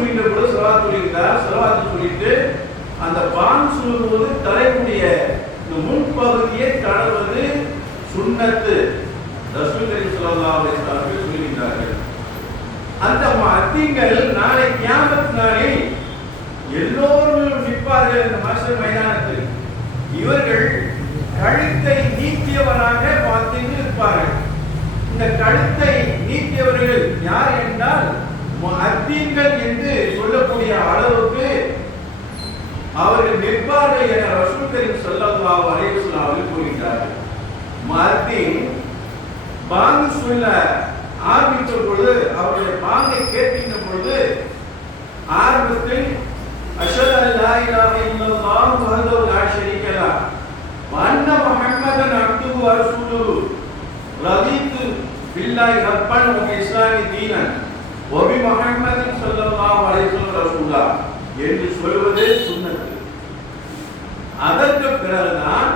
சொல்லிட்டு கூட ஸலவாத் சொல்லியிருந்தார். ஸலவாத் சொல்லிட்டு அந்த பாங்கு சொல்லும்போது தலைமுடிய இந்த முன்பகுதியை தடவது சுன்னத்து. ரசூல் கரீம் ஸல்லல்லாஹு அலைஹி வஸல்லம் சொல்லியிருந்தார்கள். அந்த முஅத்தின்கள் நாளை கியாமத் நாளில் எல்லோரும் நிற்பார்கள் இந்த மஹ்ஷர் மைதானத்தில். இவர்கள் கழுத்தை நீட்டியவராக முஅத்தின்கள் இருப்பார்கள். இந்த கழுத்தை நீட்டியவர்கள் யார் என்றால் முஅத்தின்கள் என்று சொல்லக்கூடிய அளவுக்கு அவர்கள் நிற்பார்கள் என ரசூல் கரீம் ஸல்லல்லாஹு அலைஹி வஸல்லம் அவர்கள் கூறுகிறார்கள். முஅத்தின் பாங்கு சொல்ல ஆரம்பித்த பொழுது அவருடைய பாங்கை கேட்கின்ற பொழுது ஆரம்பத்தில் அஷ்ஹது அல்லா இலாஹ இல்லல்லாஹு வஹ்தஹு லா ஷரீக லஹ் வ அன்ன முஹம்மதன் அப்துஹு வ ரசூலுஹு ரதீது பில்லாஹி ரப்பன் வ பிஸ்ஸாமி தீனன் வ பி முஹம்மதின் ஸல்லல்லாஹு அலைஹி வஸல்லம் ரசூலா என்று சொல்வது சுன்னத். அதற்கு பிறகுதான்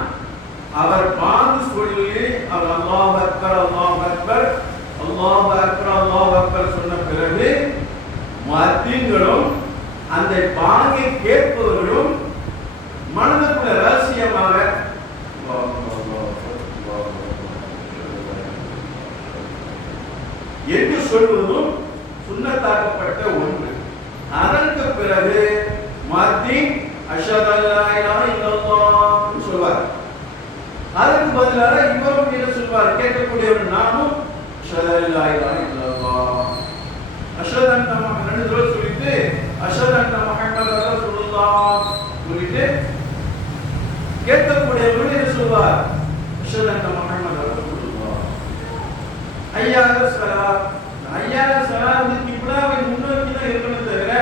அவர் பாங்கு சொல்லி அவர் அல்லாஹ் அக்பர் அல்லாஹ் அக்பர் அல்லாஹ் அக்பர் அல்லாஹ் அக்பர் சொன்ன பிறகு முஅத்தின்களும் அந்த பாங்கை கேட்பவர்களும் மனதுக்குள்ள ரகசியமாக என்று சொல்வதும் சுன்னத்தாக்கப்பட்ட ஒன்று. அதற்கு பிறகு முஅத்தின் அஷ்ஹது அல்லா இலாஹ இல்லல்லாஹ் சொல்வார். அதற்கு பதிலாக இவரும் என்ன சொல்வார்? கேட்கக்கூடியவர் நானும் அஷ்ஹது அல்லா இலாஹ இல்லல்லாஹ் அஷ்ஹது அன்ன முஹம்மது ரெண்டு தடவை சொல்லிட்டு அஷ்ஹது அன்ன முஹம்மது ரசூலுல்லாஹ் சொல்லிட்டு கேட்கக்கூடியவர் என்ன சொல்வார்? அஷ்ஹது அன்ன முஹம்மது ரசூலுல்லாஹ். ஐயா அலஸ் ஸலாத், ஐயா அலஸ் ஸலாத் வந்து கிப்லாவை முன்னோக்கி தான் இருக்கணும் தவிர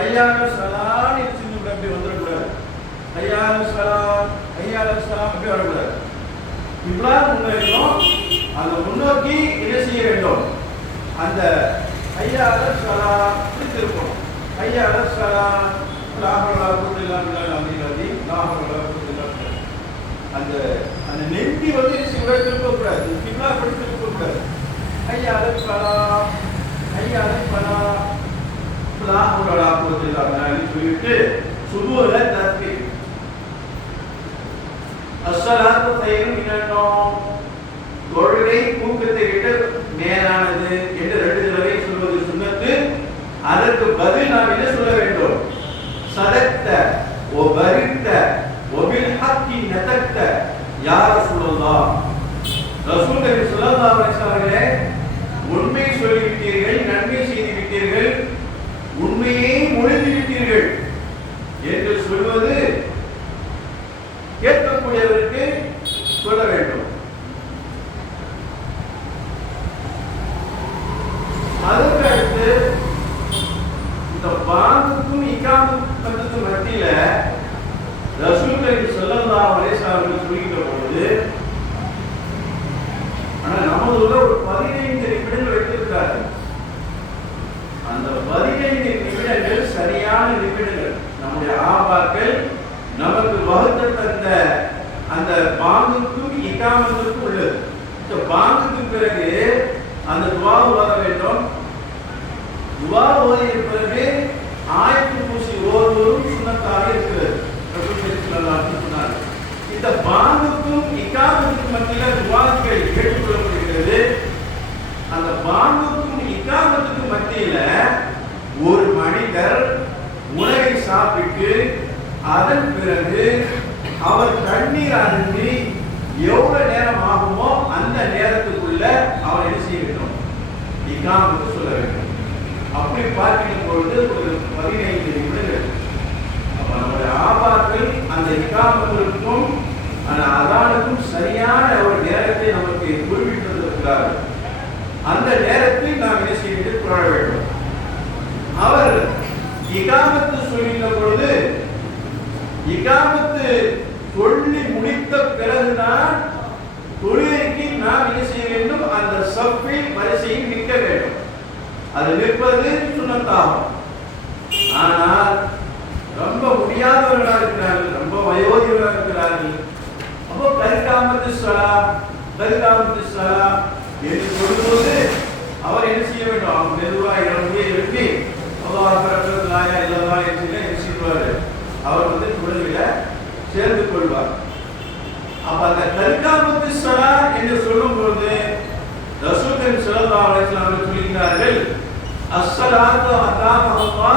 ஐயா அலஸ் ஸலாத் சின்ன அப்படி வந்துடக்கூடாது. ஐயா அலஸ் ஸலாத் ஐயா அலஸ் ஸலாத் அப்படி வரக்கூடாது. கிப்லா முன்னோக்கியும் அந்த முன்னோக்கி என்ன செய்ய வேண்டும்? அந்த ஐயா அலஸ் ஸலாத் இப்படி திருப்பணும். ஐயா அலஸ் ஸலாத் லா ஹவ்ல வலா குவத்த இல்லா பில்லாஹில் அலியில் அஸீம் லா ஹவ்ல வலா குவத்த இல்லா பில்லாஹ். அந்த அந்த நெத்தி வந்து சிவரை திருப்பக்கூடாது. கிப்லா படி திருப்பக்கூடாது. ஐயா அலஸ் ஸலாத் ஐயா அலஸ் ஸலாத் லா ஹவ்ல வலா குவத்த இல்லா பில்லாஹ் சொல்லிட்டு சுபூல தஸ்பீஹ் அஸ்ஸலாத்து கைரும் மினன் நௌம், தொழுகை தூக்கத்தை விட மேலானது என்று ரெண்டு தடவை சொல்வது சுன்னத்து. அதற்கு பதில் நாம் என்ன சொல்ல வேண்டும்? சதக்த வ பரித்த வ பில் ஹக்கி நதக்த யா ரசூலுல்லாஹ். ரசூல் கரீம் ஸல்லல்லாஹு அலைஹி வஸல்லம் உண்மை சொல்லிவிட்டீர்கள், நன்மை செய்து விட்டீர்கள், உண்மையை மொழிந்து விட்டீர்கள் என்று சொல்வது கேட்கக்கூடியவருக்கு சொல்ல வேண்டும். அதற்கு அடுத்து இந்த பாங்குக்கும் இகாமத்துக்கும் மத்தியில ரசூல் கரீம் ஸல்லல்லாஹு அலைஹி வஸல்லம் சொல்லிக்கிற பொழுது ஆனா நம்மளோட ஒரு 15 நிமிடங்கள் வைத்திருக்காரு. அந்த 15 நிமிடங்கள் சரியான நிமிடங்கள். நம்முடைய ஆபாக்கள் நமக்கு வகுத்து தந்த அந்த பாங்குக்கும் இகாமத்துக்கும் உள்ளது. இந்த பாங்குக்கு பிறகு அந்த துவா ஓத வேண்டும். துவா ஓதிய பிறகு ஆயத்துல் குர்சி ஓதுவதும் சுன்னத்தாக இருக்கிறது. ரசூல் ஸல்லல்லாஹு அலைஹி வஸல்லம் சொன்னார். இந்த பாங்குக்கும் இகாமத்துக்கும் மத்தியில் துவாக்கள் கேட்டுக்கொள்ளப்படுகிறது. அந்த பாங்குக்கும் இகாமத்துக்கும் மத்தியில ஒரு மனிதர் உணவை சாப்பிட்டு அதன் பிறகு அவர் தண்ணீர் அருந்தி எவ்வளவு நேரம் ஆகுமோ அந்த நேரத்துக்குள்ள அவர் என்ன செய்ய வேண்டும்? இகாமத்து சொல்ல வேண்டும். அப்படி பார்க்கும் பொழுது ஒரு 15 நிமிடங்கள். அப்ப நம்முடைய ஆபாக்கள் அந்த இகாமத்திற்கும் அந்த அதானுக்கும் சரியான ஒரு நேரத்தை நமக்கு குறிப்பிட்டிருக்கிறார்கள். அந்த நேரத்தில் நாம் என்ன செய்ய வேண்டும்? தொழ வேண்டும். அவர் இகாமத்து சொல்கின்ற பொழுது இகாமத்து சொல்லி முடித்த பிறகுதான் தொழுகைக்கு நாம் என்ன செய்ய வேண்டும்? அந்த சஃபில் வரிசையில் நிற்க வேண்டும். அது நிற்பது சுன்னத்தாகும். ஆனால் ரொம்ப முடியாதவர்களாக இருக்கிறார்கள், ரொம்ப வயோதிகர்களாக இருக்கிறார்கள். அப்போ கரிகாமத்து ஸலா என்று சொல்லும்போது அவர் என்ன செய்ய வேண்டும்? அவர் மெதுவாக எழுப்பி அல்லாஹ் அக்பர் இலாஹா இல்லல்லாஹ் என்று என்ன செய்வார், அவர் வந்து தொழுகையில சேர்ந்து கொள்வார். அப்ப அந்த தர்காமத்து ஸலா என்று சொல்லும்போது ரசூலுல்லாஹி ஸல்லல்லாஹு அலைஹி வஸல்லம் சொல்கிறார்கள், அஸ்ஸலாத்து அதாமஹா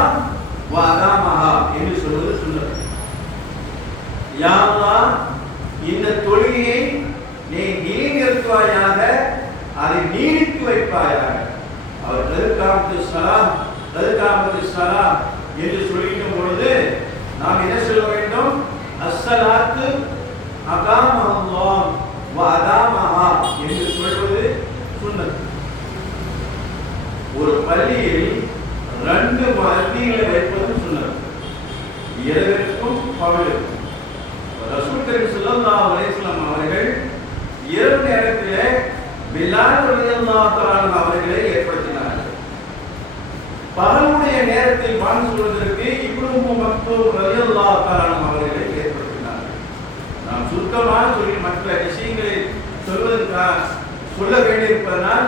வ அதாமஹா என்று சொல்வது சுன்னத். யா அல்லாஹ், இந்த தொழுகையை நீ நிலைநிறுத்துவாயாக, அதை நீடித்து வைப்பாயாக. அவர் தர்காமத்து ஸலா என்று சொல்லிக்கும் பொழுது நாம் என்ன சொல்ல வேண்டும், அஸ்ஸலாத்து அகாமஹல்லாஹ் வ அதாமஹா என்று சொல்வது சுன்னத். ஒரு பள்ளியில் 2 முஅத்தின்களை வைப்பது சுன்னத், இரவிற்கும் பகலுக்கும். ரசூலுல்லாஹி ஸல்லல்லாஹு அலைஹி வஸல்லம் அவர்கள் இரவு நேரத்திலே பிலால் ரலியல்லாஹு தஆலா அவர்களை ஏற்படுத்தினார்கள். பகலுடைய நேரத்தில் பாங்கு சொல்வதற்கு இப்னு மக்தூம் ரலியல்லாஹு தஆலா அவர்களை ஏற்படுத்தினார்கள். நாம் சுருக்கமாக சொல்லி மற்ற விஷயங்களை சொல்ல வேண்டியிருப்பதனால்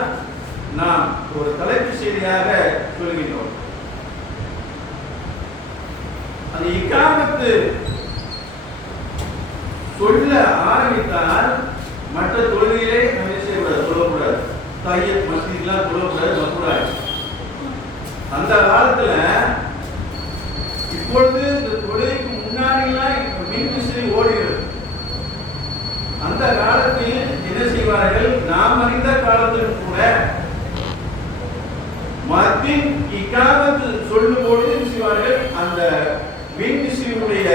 நாம் ஒரு தலைப்பு செய்தியாக சொல்கின்றோம். அந்த இகாமத்து சொல்ல ஆரம்பித்தால் மற்ற தொழுகையிலே நம்ம செய்யக்கூடாது, சொல்லக்கூடாது. தஹியத் மஸ்ஜித்லாம் சொல்லக்கூடாது, வரக்கூடாது. அந்த காலத்துல இப்பொழுது இந்த தொழுகைக்கு முன்னாடிலாம் மின்விசிறி ஓடுகிறது. அந்த காலத்தில் என்ன செய்வார்கள், நாம் அறிந்த காலத்தில் கூட மத்தின் இகாமத்து சொல்லும்போது என்ன செய்வார்கள், அந்த மின்விசிறியுடைய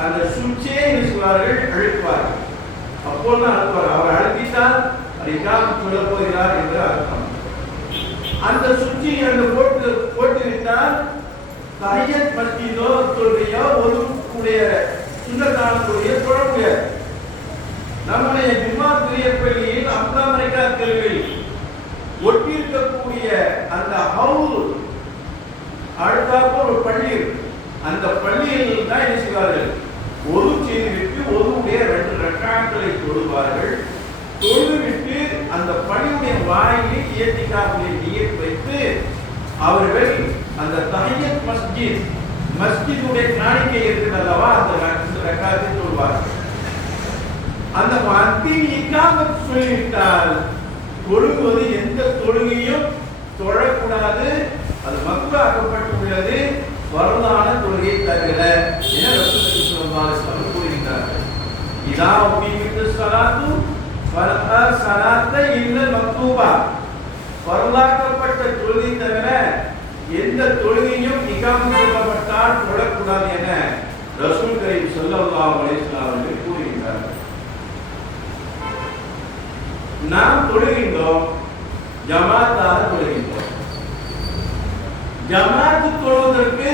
அந்த சுவிட்சை என்ன செய்வார்கள், அழுத்துவார்கள். அப்போதான் அழுத்துவார். அவர் அழுத்திட்டால் அது இகாமத்து சொல்ல போகிறார் என்று அர்த்தம். அந்த சுவிட்சை அந்த போட்டு விட்டால் தஹியத் மஸ்ஜிதோ தொழுகையோ ஒதுக்கூடிய சுன்னத்தானுடைய தொழ முடியாது. நம்முடைய ஜும்மா பெரிய பள்ளியில் அமெரிக்கா தெருவில் ஒட்டி இருக்கக்கூடிய அந்த ஹவுல் அடுத்தாற்ப ஒரு பள்ளி இருக்கு. அந்த பள்ளியில் தான் என்ன செய்வார்கள், ஒது செய்துவிட்டு ஒதுவுடைய 2 ரக்காத்களை தொழுவார்கள். தொழுவிட்டு அந்த பள்ளியுடைய வாயிலை இயத்திக்காவுடைய நியத் வைத்து அவர்கள் அந்த தஹியத் மஸ்ஜிதுடைய காணிக்கை இருக்கிறதல்லவா, அந்த ரக்காத்தை தொழுவார்கள். அந்த மத்தின் இகாமத் சொல்லிவிட்டால் தொழுவது எந்த தொழுகையும் தொழக்கூடாது, அது மக்ரூஹாக்கப்பட்டுள்ளது, ஃபர்தான தொழுகை தவிர என ரசூலுல்லாஹி ஸல்லல்லாஹு அலைஹி வஸல்லம் கூறுகிறார்கள். இதா உகீமத்து ஸலாத்து ஃபலா ஸலாத்த இல்ல மக்தூபா, ஃபர்தாக்கப்பட்ட தொழுகை தவிர எந்த தொழுகையும் இகாமத் சொல்லப்பட்டால் தொழக்கூடாது என ரசூல் கரீம் ஸல்லல்லாஹு அலைஹி வஸல்லம் அவர்கள் கூறுகிறார்கள். நாம் தொழுகின்றோம், ஜமாத்தாக தொழுகின்றோம். ஜமாத்து தொழுவதற்கு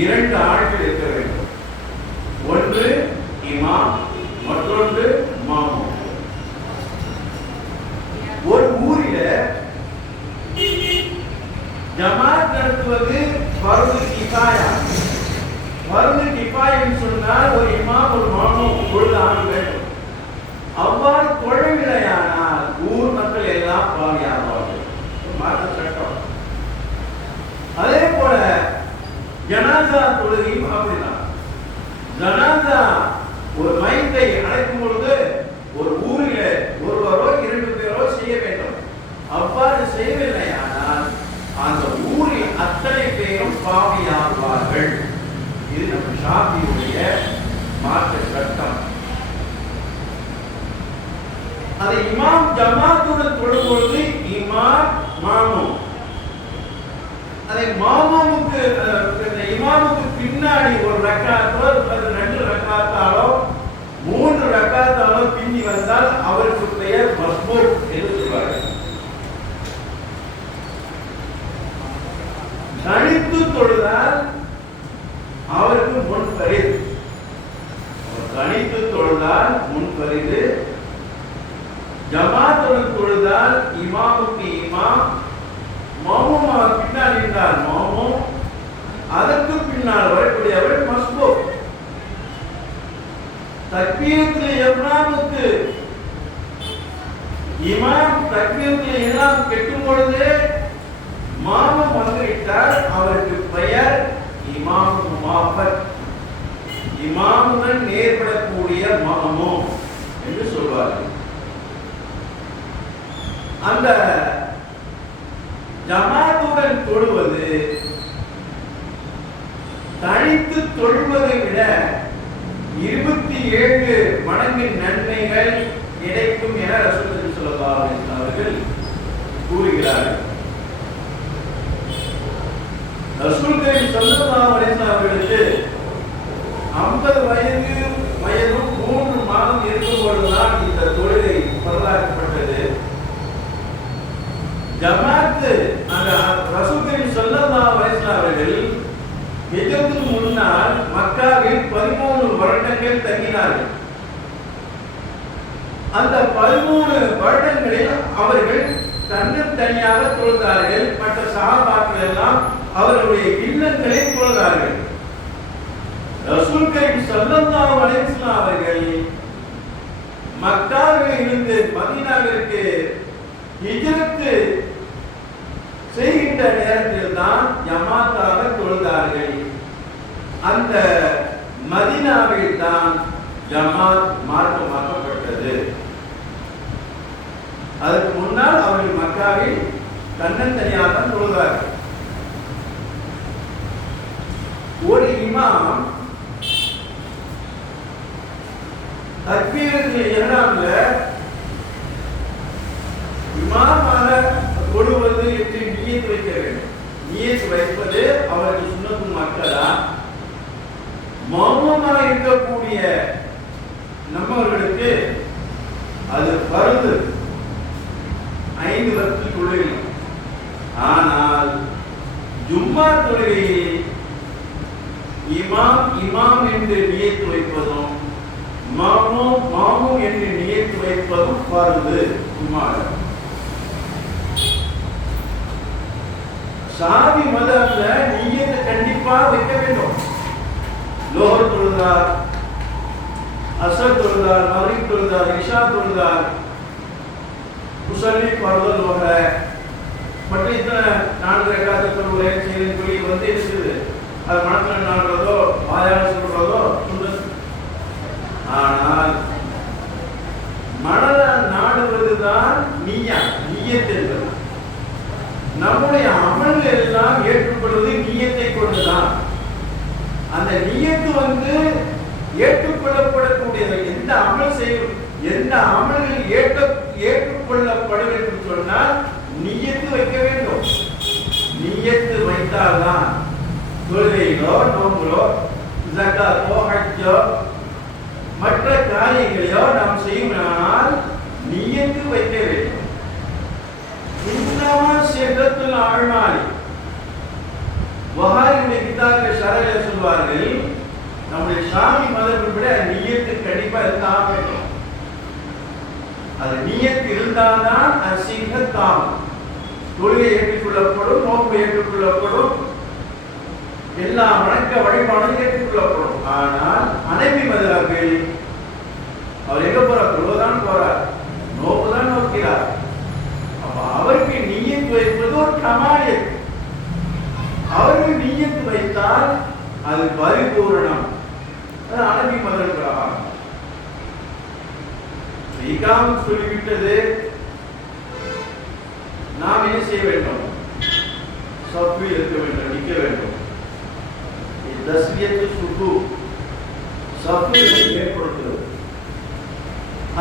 2 ஆட்கள் இருக்க வேண்டும். ஒன்று இமாம், மற்றொன்று மாமூம். ஒரு ஊரில ஜமாத் நடத்துவது ஃபர்து கிஃபாயா. ஃபர்து கிஃபாயான்னு சொன்னால் ஒரு இமாம் ஒரு மாமூம் தொழுது ஆக வேண்டும். அவ்வாறு தொழவில்லையானால் ஊர் மக்கள் எல்லாம் பாவியாவார்கள், மாற்ற சட்டம். அதே போல ஜனாசா தொழுகையும் அப்படிதான். ஜனாசா ஒரு மையத்தை அழைக்கும் பொழுது ஒரு ஊரில் ஒருவரோ 2 பேரோ செய்ய வேண்டும். அவ்வாறு செய்யவில்லையானால் அந்த ஊரில் அத்தனை பேரும் பாவியாவார்கள். இது நம்ம ஷாஃபியுடைய மாற்ற சட்டம். அதை இமாம் ஜமாத்துடன் தொழும்போது இமாம் மாமூம், அதை மாமூமுக்கு இமாமுக்கு பின்னாடி ஒரு ரக்காத்தோ 2 ரக்காத்தாலோ 3 ரக்காத்தாலோ பின்னி வந்தால் அவருக்கு பெயர் மஸ்பூக் என்று சொல்வார்கள். தனித்து தொழுதால் அவருக்கு முன்பரிது. தனித்து தொழுதால் முன்பரிது. ஜமாத்துடன் தொழுதால் இமாமுக்கு இமாம், மாமூம் பின்னால் இருந்தால் மாமூம், அதற்கு பின்னால் வரக்கூடியவர் மஸ்பூக். தக்பீரத்துல் இஹ்ராமுக்கு இமாம் தக்பீரத்துல் இஹ்ராம் கெட்டும் பொழுது மாமூம் வந்துவிட்டால் அவருக்கு பெயர் அந்த ஜமாத்துடன் தொழுவது தனித்து தொழுவதை விட 27 மடங்கு நன்மைகள் கிடைக்கும் என ரசூலுல்லாஹி ஸல்லல்லாஹு அலைஹி வஸல்லம் அவர்கள் கூறுகிறார்கள். ரசூலுல்லாஹி ஸல்லல்லாஹு அலைஹி வஸல்லம் அவர்களுக்கு 50 வயதும் 3 மாதம் இருக்கும் பொழுதுதான் இந்த தொழுகை பரலாக்கப்பட்டது. ஜமாத் அந்த ரசூலுல்லாஹி ஸல்லல்லாஹு அலைஹி வஸல்லம் அவர்கள் ஹிஜ்ரத்துக்கு முன்னால் மக்காவில் 13 வருடங்கள் தங்கினார்கள். அந்த 13 வருடங்களில் அவர்கள் தனியாக தொழுதார்கள். மற்ற சஹாபாக்கள் எல்லாம் அவர்களுடைய இல்லங்களில் தொழுதார்கள். ரசூலுல்லாஹி ஸல்லல்லாஹு அலைஹி வஸல்லம் அவர்கள் மக்காவில் இருந்து மதீனாவிற்கு ஹிஜ்ரத் செய்கின்ற நேரத்தில் தான் ஜமாத்தாக தொழுதார்கள். அந்த மதீனாவில் தான் ஜமாத் மார்க்கமாக்கப்பட்டது. அதற்கு முன்னால் அவர்கள் மக்காவில் தன்னந்தனியாக தான் தொழுதார்கள். ஒரு இமாம் தக்பீருக்கு இஹ்ராம்ல இமாமாக தொழுவது என்று நியத் வைக்க வேண்டும். நியத் வைப்பது அவருக்கு சுன்னத்து மக்களா மௌனமாக இருக்கக்கூடிய நம்மவர்களுக்கு அது பருது 5 வக்து தொழுகை. ஆனால் ஜும்மா தொழுகையில் இமாம் என்று நியத் வைப்பதும் மாமூம் என்று நியத் வைப்பதும் பருது ஜும்மால. ஷாஃபி மதஹப்ல நியத் கண்டிப்பா வைக்க வேண்டும். லோஹர் தொழுதார், அஸ்ர் தொழுதார், மக்ரிப் தொழுதார், இஷா தொழுதார், முஸல்லி ஃபர்தல் வஹ மற்ற இத்தனை 4 ரக்காத் தொழுகிறேன் செய்யணும் சொல்லி வந்து இருக்குது. அது மனசுல நாடுறதோ வாயால சொல்றதோ சுன்னத். ஆனால் மனத நாடுவதுதான் நியத் என்பது. நம்முடைய அமல்கள் எல்லாம் ஏற்றுக்கொள்வது நியத்தை கொண்டுதான். அந்த நியத்து வந்து ஏற்றுக்கொள்ளப்படக்கூடியது. எந்த அமல்கள் ஏற்றுக்கொள்ளப்பட வேண்டும் சொன்னால் நியத்து வைக்க வேண்டும். நியத்து வைத்தால்தான் தொழுகையிலோ நோம்புலோ ஜகாத்தோ ஹஜ்ஜோ மற்ற காரியங்களையோ நாம் செய்யணும்னால் நியத்து வைக்க வேண்டும். இன்னமா சிஹ்ரத்துல் அமாலி வஹாரியுடைய கிதாபில் ஷரஹ்ல சொல்வார்கள், நம்முடைய ஷாஃபி மதத்தை விட நியத்து கண்டிப்பா இருந்தா வேண்டும். அது நியத் இருந்தால்தான் அசிஹத்தாம் தொழுகை ஏற்றுக்கொள்ளப்படும், நோன்பு ஏற்றுக்கொள்ளப்படும், எல்லா வணக்க வழிபாடும் ஏற்றுக்கொள்ளப்படும். ஆனால் ஹனபி மதஹபில் அவர் எங்க போறார்? தொழுவதான் போறார், நோன்பு தான் நோக்கிறார். அப்ப அவருக்கு நியத் வைப்பது ஒரு கமாலியத். அவர்கள் நியத்து வைத்தால் அது பரிபூரணம். அது ஹனபி மதஹப். இகாமத் சொல்லிவிட்டது, நாம் என்ன செய்ய வேண்டும்? சஃபில் இருக்க வேண்டும், நிற்க வேண்டும். தஸ்வியத்து சுகு சஃபில் ஏற்படுத்துகிறது.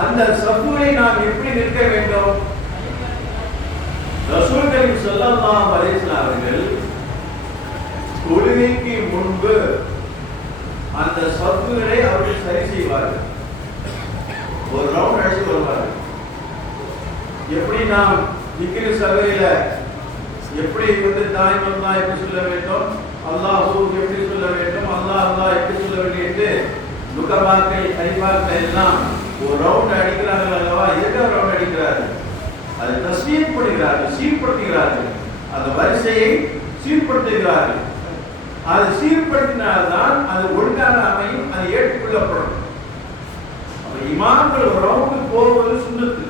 அந்த சஃபுவை நாம் எப்படி நிற்க வேண்டும்? ரசூலுல்லாஹி ஸல்லல்லாஹு அலைஹி வஸல்லம் அவர்கள் தொழுகைக்கு முன்பு அந்த சஃபுகளை அவர்கள் சரி செய்வார்கள். ஒரு ரவுண்ட் அடிச்சு வருவார்கள். எப்படி நாம் திக்ரு சபையில எப்படி வந்து தாய்மல்லா எப்படி சொல்ல வேண்டும், அல்லாஹு எப்படி சொல்ல வேண்டும், அல்லாஹ் எப்படி சொல்ல வேண்டும் என்று நுகபாக்கள் ஹரிபாக்கள் எல்லாம் ஒரு ரவுண்ட் அடிக்கிறார்கள் அல்லவா? எதுக்காக ரவுண்ட் அடிக்கிறார்கள்? அதை தஸ்மீத் பண்ணுகிறார்கள், சீர்படுத்துகிறார்கள். அந்த வரிசையை சீர்படுத்துகிறார்கள். அதை சீர்படுத்தினால்தான் அது ஒழுங்கான அமையும், அது ஏற்றுக்கொள்ளப்படும். இமாம்கள் ஒரு ரவுண்டுக்கு போவது சுன்னத்து.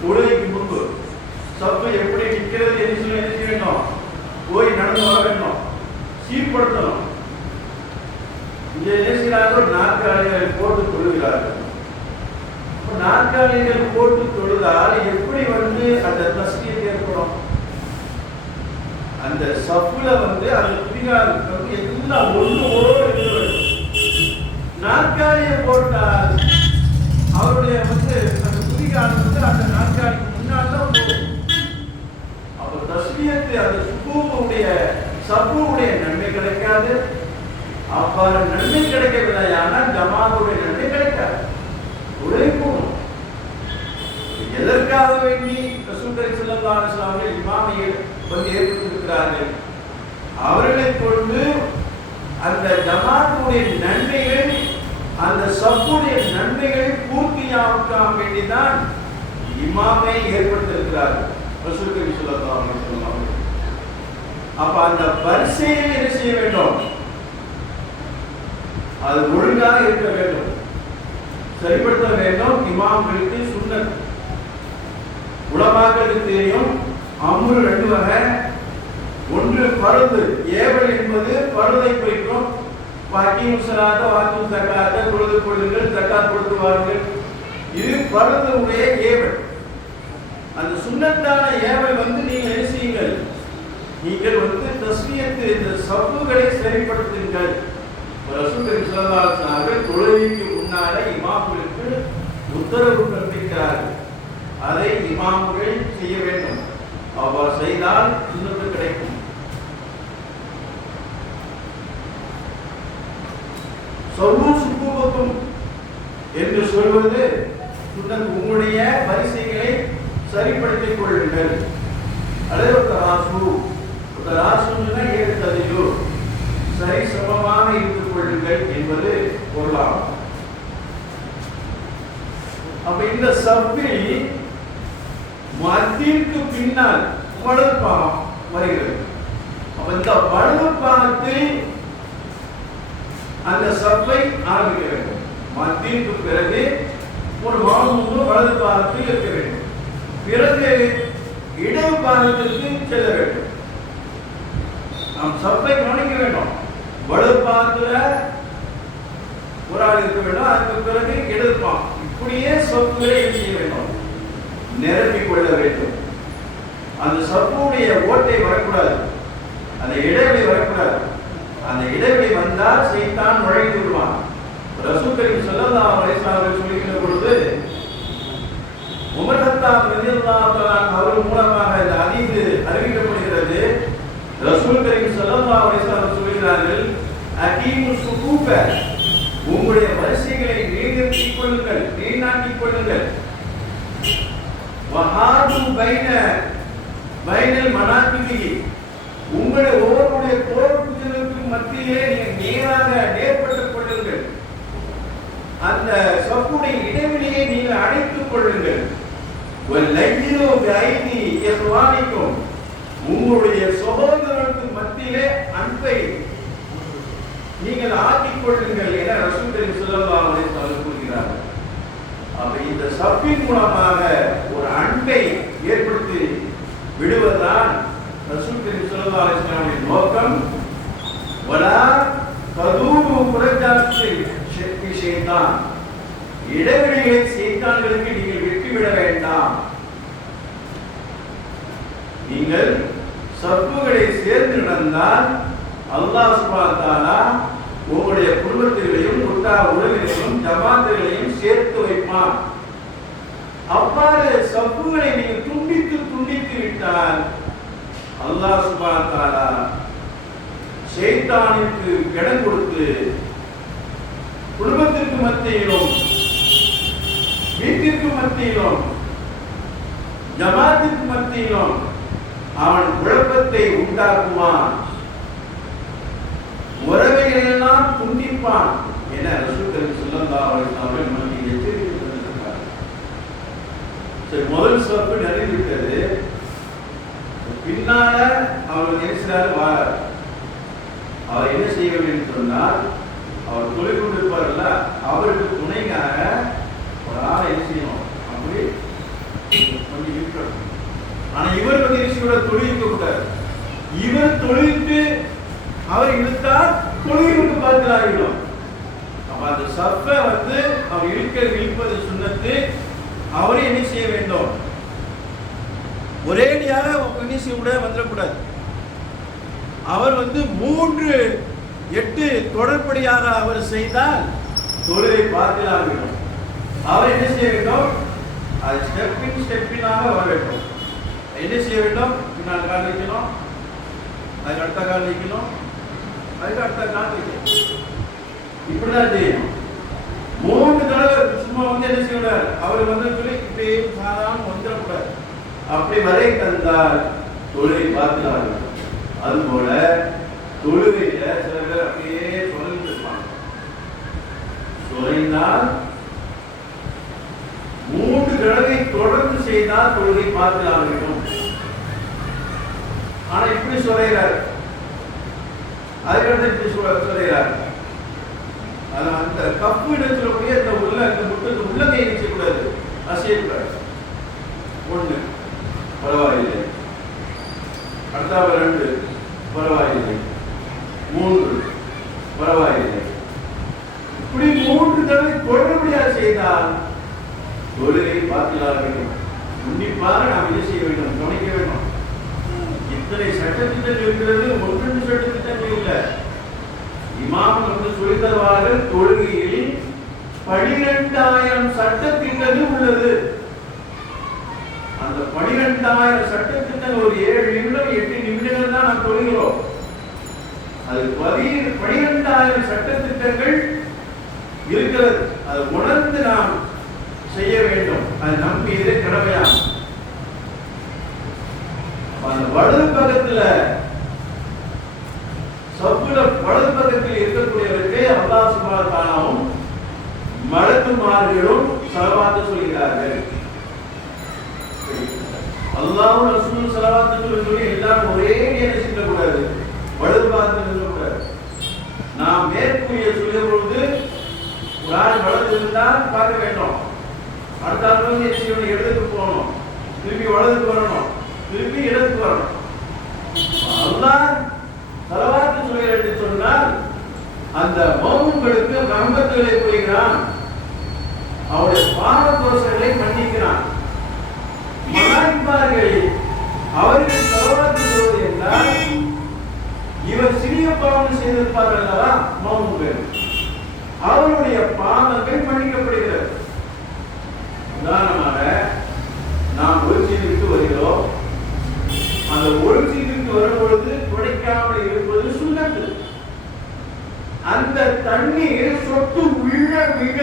தொழுகைக்கு முன்பு சப்பு எப்படி நிற்கிறது என்று சொல்லி என்ன செய்ய வேண்டும்? போய் நடந்து வர வேண்டும், சீர்படுத்தணும். இங்கே என்ன செய்கிறார்கள்? நாற்காலிகளை போட்டு கொள்கிறார்கள். நாற்காலிகள் போட்டு தொழுதால் எப்படி அந்த தஸ்பீஹ் ஏற்படும்? அந்த சஃப்ல அந்த குதிகால் எல்லாம் ஒன்று நாற்காலியை போட்டால் அவருடைய அந்த குதிகால் அந்த நாற்காலிக்கு முன்னால் தான் போகும். அப்ப தஸ்பீஹ் அந்த சஃபுடைய நன்மை கிடைக்காது. அவ்வாறு நன்மை கிடைக்கவில்லை, ஆனால் ஜமாத்துடைய நன்மை கிடைக்காது. உழைப்போம். எதற்காக வேண்டி ரசூல் ஸல்லல்லாஹு அலைஹி வஸல்லம் இமாமை ஏற்படுத்தியிருக்கிறார்கள்? அவர்களை கொண்டு அந்த ஜமாத்துடைய நன்மைகள், அந்த சஃபுடைய நன்மைகள் பூர்த்தியாக்க வேண்டிதான் இமாமை ஏற்படுத்தியிருக்கிறார்கள் ரசூல் ஸல்லல்லாஹு அலைஹி வஸல்லம். அப்ப அந்த வரிசையை என்ன செய்ய வேண்டும்? அது ஒழுங்காக இருக்க வேண்டும், சரிப்படுத்த வேண்டும். இமாம்களுக்கு சுன்னத், உலமாக்களுக்கு தெரியும் அம்ரு ரெண்டு வகை. ஒன்று பருது, ஏவல் என்பது பருதை குறிக்கும். வாக்கியும் ஸலாத்த வாக்கியும் ஸகாத்த, தொழுது கொள்ளுங்கள், ஸகாத் கொடுத்து வாருங்கள். இது பருதுடைய ஏவல். அந்த சுன்னத்தான ஏவல் நீங்கள் என்ன செய்யுங்கள்? நீங்கள் தஸ்பீஹ் இந்த சஃபுகளை சரிப்படுத்துங்கள். ரசூல் ஸல்லல்லாஹு அலைஹி வஸல்லம் தொழுகைக்கு முன்னால இமாம்களுக்கு உத்தரவு பிறப்பிக்கிறார்கள். அதை இமாம்கள் செய்ய வேண்டும். அவ்வாறு செய்தால் சுன்னத்து கிடைக்கும். சல்லூ சுக்கூபக்கும் என்று சொல்வது சுன்னத். உங்களுடைய வரிசைகளை சரிப்படுத்திக் கொள்ளுங்கள். அல்லது தராசுன்னா ஏற்கதிலோ சரி சமமாக இருந்து கொள்ளுங்கள் என்பது பொருளாகும். அப்ப இந்த சஃபில் மத்திற்கு பின்னால் வலது பாகம் வருகிறது. அப்ப இந்த வலது பாகத்தில் அந்த சஃபை ஆரம்பிக்க வேண்டும். மத்திற்கு பிறகு ஒரு மாமூம் வலது பாகத்தில் இருக்க வேண்டும். பிறகு இடது பாகத்திற்கு செல்ல வேண்டும். நாம் சஃபை கவனிக்க வேண்டும். வலது பாகத்துல ஒரு ஆள் இருக்க வேண்டும், அதுக்கு பிறகு இடது பாகம். இப்படியே சஃப்களை செய்ய வேண்டும், நிரப்பிக் கொள்ள வேண்டும். அந்த சஃபுடைய ஓட்டை வரக்கூடாது, அந்த இடைவெளி வரக்கூடாது. அந்த இடைவெளி வந்தால் சைத்தான் நுழைந்து விடுவான். ரசூல் ஸல்லல்லாஹு அலைஹி வஸல்லம் சொல்லுகிற பொழுது உமர் கத்தாப் ரலியல்லாஹு தஆலா அவர் மூலமாக இந்த ஹதீஸ் அறிவிக்கப்படுகிறது. ரசூல் ஸல்லல்லாஹு அலைஹி வஸல்லம் சொல்கிறார்கள், அகீமு சுகூஃப, உங்களுடைய வரிசைகளை நீட்டிக் கொள்ளுங்கள், நீண்டாக்கிக் கொள்ளுங்கள். வஹாது பைனல் மனாகிபி, உங்களுடைய ஒவ்வொருடைய தோள்புஜங்களுக்கு மத்தியிலே நீங்கள் நேர்பட்டுக் கொள்ளுங்கள். அந்த சஃபுடைய இடைவெளியை நீங்கள் அடைத்துக் கொள்ளுங்கள். வல்லையிலோ பைனி யஸ்வானிக்கும், உங்களுடைய சகோதரர்களுக்கு மத்தியிலே அன்பை நீங்கள் ஆக்கிக் கொள்ளுங்கள் என ரசூல் ஸல்லல்லாஹு அலைஹி வஸல்லம் கூறுகிறார்கள். அப்ப இந்த சஃபின் மூலமாக ஒரு அன்பை ஏற்படுத்தி விடுவதுதான் ரசூல் ஸல்லல்லாஹு அலைஹி வஸல்லம் நோக்கம். வலா ததூரு புரஜாத்தில் ஷைத்தான், இடைவெளிகளை சைத்தான்களுக்கு நீங்கள் விட்டுவிட வேண்டாம். நீங்கள் சஃபுகளை சேர்ந்து நடந்தால் அல்லாஹ் சுப்ஹானஹு வ தஆலா உங்களுடைய குடும்பத்திலையும் உறவினர்களையும் ஜமாத்துகளையும் சேர்த்து வைப்பான். அவ்வாறு சஃபுகளை நீங்கள் துண்டித்து விட்டால் அல்லாஹ் சுப்ஹானஹு வ தஆலா ஷைத்தானுக்கு இடம் கொடுத்து குடும்பத்திற்கு மத்தியிலும் வீட்டிற்கு மத்தியிலும் ஜமாத்திற்கு மத்தியிலும் அவன் குழப்பத்தை உண்டாக்குவான், உறவைகளெல்லாம் துண்டிப்பான் என ரசூல் ஸல்லல்லாஹு அலைஹி வஸல்லம் நமக்கு எச்சரிக்கை தந்திருக்கிறார். முதல் சஃப் நிறைவேற்றது. பின்னால அவர் வாரார். அவர் என்ன செய்ய வேண்டும் சொன்னால், அவர் தொழில் கொண்டிருப்பார்ல, அவருக்கு துணைக்காக ஒரு ஆளை என்ன செய்யணும், அப்படி கொஞ்சம் இருக்கணும். ஆனா இவர் தொழிலுக்க கூடாது. இவர் தொழிலுக்கு அவர் இழுத்தால் தொழிலுக்கு பார்த்து ஆகிடும். அப்ப அந்த சஃபை அவர் இழுப்பது சுன்னத்து, அவரை என்ன செய்ய வேண்டும்? ஒரேடியாக என்ன செய்ய வந்துடக்கூடாது. அவர் 3-8 தொடர்படியாக அவர் செய்தால் தொழுகை பாத்திலாகிவிடும். அவர் என்ன செய்ய வேண்டும்? அது ஸ்டெப்பினாக வர வேண்டும். என்ன செய்ய வேண்டும்? பின்னால் கால் வைக்கணும், அதுக்கு அடுத்த கால் வைக்கணும், அதுக்கு அடுத்த கால் வைக்கணும். இப்படிதான் செய்யணும். 3 தடவை சும்மா என்ன செய்யக்கூடாது. அவர் சொல்லி இப்படி சாதாரண வந்துடக்கூடாது. அப்படி வரை தந்தால் தொழுகை பாத்திலாகிவிடும். அதுபோல தொழுகையில சில பேர் அப்படியே சொல்லிட்டு இருப்பாங்க. சொன்னார் 3 தடவை தொடர்ந்து செய்தால் தொழுகை பாத்திலாக வேண்டும். ஆனா இப்படி சொல்கிறார், அதுக்கடுத்து இப்படி சொல்கிறார். அந்த கப்பு இடத்துல போய் அந்த உள்ளங்கை செய்யக்கூடாது, அசையக்கூடாது. 1 பரவாயில்லை, அடுத்தாவது 2 பரவாயில்லை, 3 பரவாயில்லை. இப்படி 3 தடவை தொடர்படியாக செய்தால் தொழுகை பாத்திலாக வேண்டும். உன்னிப்பாக நாம் என்ன செய்ய வேண்டும்? கவனிக்க வேண்டும். இத்தனை சட்டத்திட்டங்கள் இருக்கிறது, 1-2 சட்டத்திட்டங்கள் இல்லை. இமாம் சொல்லித் தருவார்கள், தொழுகையில் 12,000 சட்டத்திட்டங்கள் உள்ளது. அந்த 12,000 சட்டத்திட்டங்கள் ஒரு 7 நிமிடம் 8 நிமிடங்கள் தான் நாம் தொழுகிறோம். அது 12,000 சட்டத்திட்டங்கள் இருக்கிறது. அதை உணர்ந்து நாம் செய்ய வேண்டும். அது நம்பியது கடமையாகும். அந்த வலது பக்கத்துல சப்புல வலது பக்கத்தில் இருக்கக்கூடியவருக்கு அல்லாஹ் சுப்ஹானஹு வ தஆலாவும் மலக்குமார்களும் ஸலவாத் சொல்கிறார்கள். அல்லாஹ் ரசூல் ஸலவாத் சொல்லி எல்லாம் ஒரே நேரத்தில் சொல்லக்கூடாது, வலது பக்கத்தில் சொல்லக்கூடாது. நாம் மேற்கூறிய சொல்லும் பொழுது குர்ஆன் வலது இருந்தால் பார்க்க வேண்டும். அடுத்த இடத்துக்கு போகணும், திருப்பி வலதுக்கு வரணும், திருப்பி இடத்துக்கு வரணும். அல்லாஹ் ஸலவாத் சொல்கிறார் என்று சொன்னால் அந்த மௌமுன்களுக்கு ரஹ்மத்துகளை புரிகிறான், அவருடைய பாவ தோஷங்களை மன்னிக்கிறான். மலாயிக்கார்கள் அவர்கள் ஸலவாத் சொல்வது என்றால் இவர் சிறிய பாவம் செய்திருப்பார்கள் அல்லவா மௌமுன்கள், அவருடைய பாவங்கள் மன்னிக்கப்படுகிறது. உதாரணமாக நாம் ஒரு சீட்டுக்கு வருகிறோம். அந்த ஒரு சீட்டுக்கு வரும்பொழுது துடைக்காமல் இருப்பது சுன்னத்து. அந்த தண்ணீர் சொட்டு விழ விழ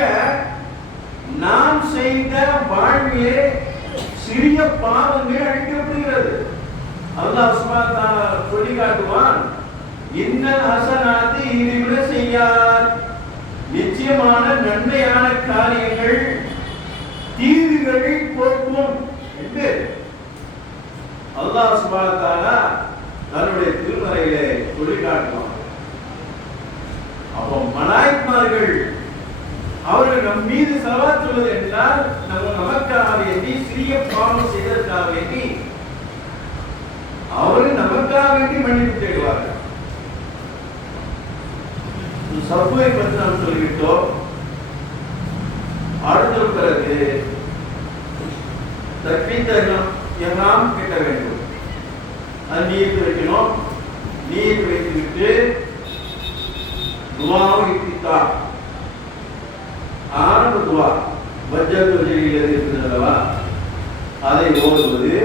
நாம் செய்த வாழ்விலே சிறிய பாவங்கள் அழிக்கப்படுகிறது. அல்லாஹ் சுப்ஹானஹு வ தஆலா சொல்லி காட்டுவான், இன்னல் ஹஸனாத்தி இதிவிட செய்யார், நிச்சயமான நன்மையான காரியங்கள் தீங்குகளை போக்கும் என்று அல்லாஹ் சுப்ஹானஹு வ தஆலா தன்னுடைய திருமறையிலே சொல்லி காட்டுவான். அப்போ மலாயிக்மார்கள் அவர்கள் நம் மீது ஸலவாத் சொல்வது என்றால் நமக்காக வேண்டி சிறிய பாவம் செய்ததற்காக வேண்டி அவர்கள் நமக்காக வேண்டி மன்னிப்பு தேடுவார்கள். சப்புவை பற்றி நாம் சொல்லிவிட்டோம். அடுத்த பிறகு தக்பீர் எல்லாம் கேட்க வேண்டும். அது நீயத்து வைக்கணும். நீயத்து வைத்துவிட்டு துஆவை இஃப்திதா, ஆரம்ப துஆ வஜ்ஜத்து வஜ்ஜில் இருக்கிறதல்லவா, அதை ஓதுவது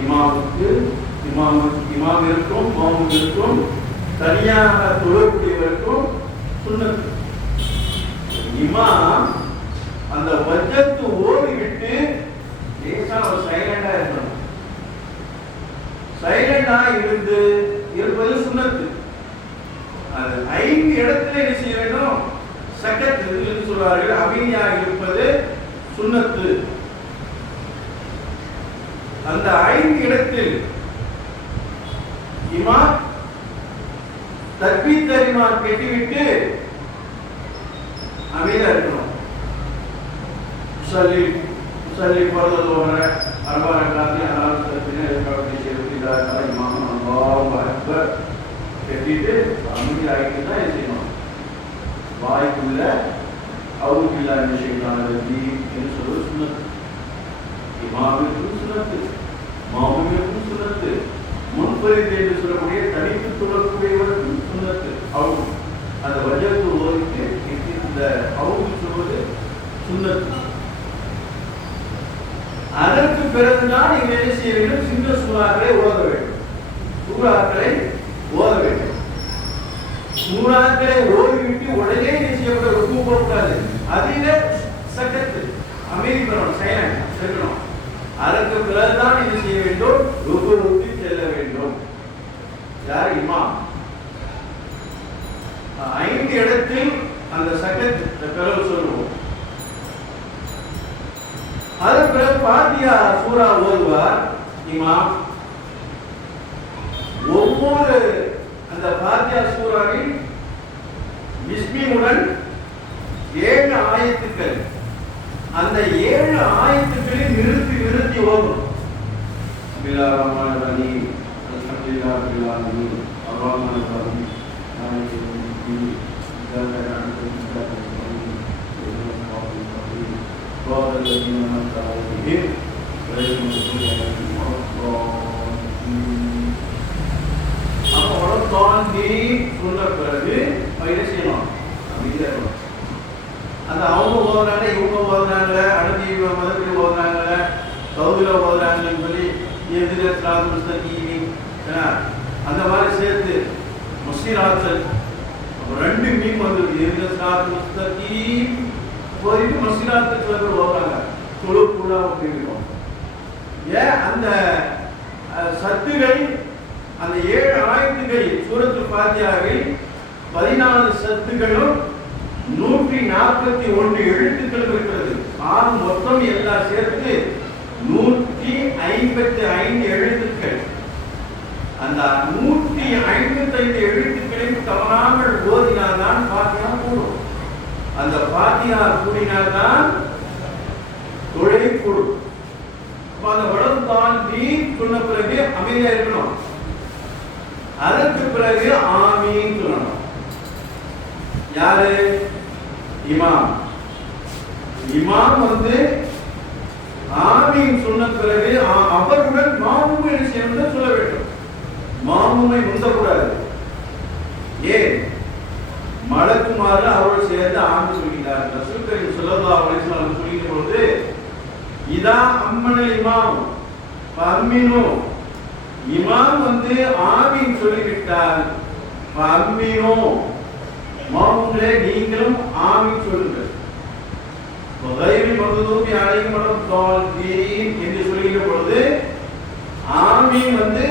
இமாம் இருக்கும், மௌமூம் இருக்கும், தனியாக தொழக்கூடியவருக்கும் சுன்னத். இமாம் அந்த வஜ்ஜத்து ஓடி விட்டு லேசா ஒரு சைலண்டா இருக்கணும். சைலண்டா இருப்பது சுன்னத்து. அது 5 இடத்துல என்ன செய்ய வேண்டும்? சக்கத் என்று சொல்வார்கள், அமைதியாக இருப்பது சுன்னத்து. அந்த 5 இடத்தில் இமாம் தக்பீர் தரிமான் கட்டிவிட்டு அமைதியா இருக்கணும். முஸல்லி ஃபர்து ظهر 4 ரக்காத் அல்லாஹ் தஆலா இமாம் அல்லாஹு அக்பர் கட்டிட்டு அமைதியாகிட்டு தான் செய்யணும். வாய்க்குள்ள அவுது பில்லாஹி மினஷ் ஷைத்தானிர் ரஜீம் என்று சொல்வது சுன்னத். இமாமிற்கும் சுன்னத்து, மாமுமிற்கும் சுன்னத்து, முன்பரிது என்று சொல்லக்கூடிய தனித்து சொல்லக்கூடியவருக்கும் சுன்னத்து. அவங்க அந்த வஜத்து ஓதிக்கு இந்த அவங்க சொல்வது சுன்னத்து. அதற்கு பிறகுதான் நீங்கள் என்ன செய்ய வேண்டும்? சின்ன சூறாக்களை ஓத வேண்டும். சூறாக்களை ஓத வேண்டும். சூறாக்களை ஓதிவிட்டு உடனே என்ன செய்யப்பட ருக்கு போகக்கூடாது. அதிலே சக்கத்து அமைதி பெறணும், சைலண்ட் இருக்கணும். அதற்கு பிறகுதான் என்ன செய்ய வேண்டும்? ருக்குவுக்கு செல்ல வேண்டும். யார்? இமாம். 5 இடத்தில் அந்த சக்கத் பிறகு சொல்லுவோம். அதற்கு பிறகு ஃபாத்திஹா சூரா ஓதுவார் இமாம். ஒவ்வொரு அந்த ஃபாத்திஹா சூராவில் பிஸ்மியுடன் 7 ஆயத்துக்கள், அந்த 7 ஆயத்துக்களில் நிறுத்தி நிறுத்தி ஓதும். பிஸ்மில்லாஹிர் ரஹ்மானிர் ரஹீம், அல்ஹம்துலில்லாஹி ரப்பில் ஆலமீன், அர்-ரஹ்மானிர் ரஹீம், மாலிகி யௌமிddin, இய்யாக நஅபுது வ இய்யாக நஸ்தஈன், இஹ்தினஸ் ஸிராத்தல் முஸ்தகீம், ஸிராத்தல் லதீன அன்அம்த அலைஹிம், கய்ரில் மக்தூபி அலைஹிம் வலத்-ضالين. அப்போ வலத்-ضالين சொன்ன பிறகு என்ன செய்யணும்? அமைதியா இருக்கணும். அந்த அவங்க ஓதுறாங்க, இவங்க ஓதுறாங்க, அடுத்து இவங்க மதத்தில் ஓதுறாங்க, சவுதியில் ஓதுறாங்கன்னு சொல்லி இஹ்தினஸ் ஸிராத்தல் முஸ்தகீம் அந்த மாதிரி சேர்த்து முஸ்லிராத்தல் 2 மீம் வந்து இஹ்தினஸ் ஸிராத்தல் முஸ்தகீம் போயிட்டு முஸ்லிராத்தல் சொல்ல ஓதுறாங்க. தொழு கூட இருக்கும். ஏன் அந்த சத்துகள், அந்த 7 ஆயத்துகள் சூரத்துல் ஃபாத்திஹாவில் 14 சத்துகளும் 141 எழுத்துக்கள் இருக்கிறது. மொத்தம் எல்லாம் சேர்த்து 155 எழுத்துக்கள். அந்த 155 எழுத்துக்களையும் தவறாமல் ஓதினால்தான் ஃபாத்திஹா கூடும். அந்த ஃபாத்திஹா கூடினால்தான் தொழுகை கூடும். அந்த வலத்-ضالين சொன்ன பிறகு அமைதியா இருக்கணும். அதற்கு பிறகு ஆமீன் சொல்லணும். யாரு? இமாம். இமாம் வந்து ஆமீன் சொன்ன பிறகு அவருடன் மாமுமை சேர்ந்து சொல்ல வேண்டும். மாமுமை முந்தக்கூடாது. ஏன்? மலக்குமாறு அவரோடு சேர்ந்து ஆமீன் சொல்கிறார். ரசூல் கரீம் ஸல்லல்லாஹு அலைஹி வஸல்லம் சொல்லிய பொழுது இதா அம்மனல் இமாம் ஃபஅம்மினு, இமாம் வந்து ஆமீன் சொல்லிவிட்டால் ஃபஅம்மினு, மாமும்களே நீங்களும் ஆமீன் சொல்லுங்கள். கய்ரில் மக்தூபி அலைஹிம் வலத்-ضالين என்று சொல்லுகிற பொழுது ஆமீன் வந்து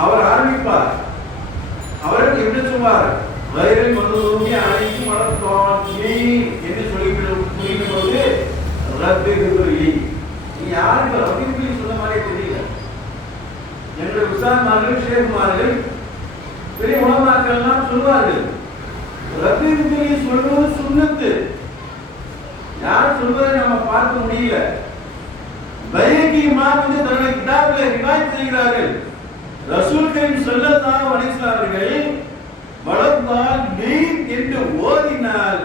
அவர் ஆரம்பிப்பார். அவர் எப்படி சொல்வார்? கய்ரில் மக்தூபி அலைஹிம் வலத்-ضالين என்று சொல்லுகிற பொழுது ரப்பிகுர்லி, நீ யாருக்கு ரப்பிகுர்லி சொன்ன மாதிரி தெரியல. என்ற உஸ்தாத்மார்கள், ஷேக்மார்கள், பெரிய உலமாக்கள் எல்லாம் சொல்வார்கள் ரப்பிகுர்லி சொல்வது சுன்னத்து. யார் சொல்வதை நம்ம பார்க்க முடியல. பைஹகி இமாம் வந்து தன்னுடைய கிதாபில் ரிவாயத் செய்கிறார்கள். ரசூல் கரீம் ஸல்லல்லாஹு அலைஹி வஸல்லம் அவர்கள் வலத்-ضالين என்று ஓதினால்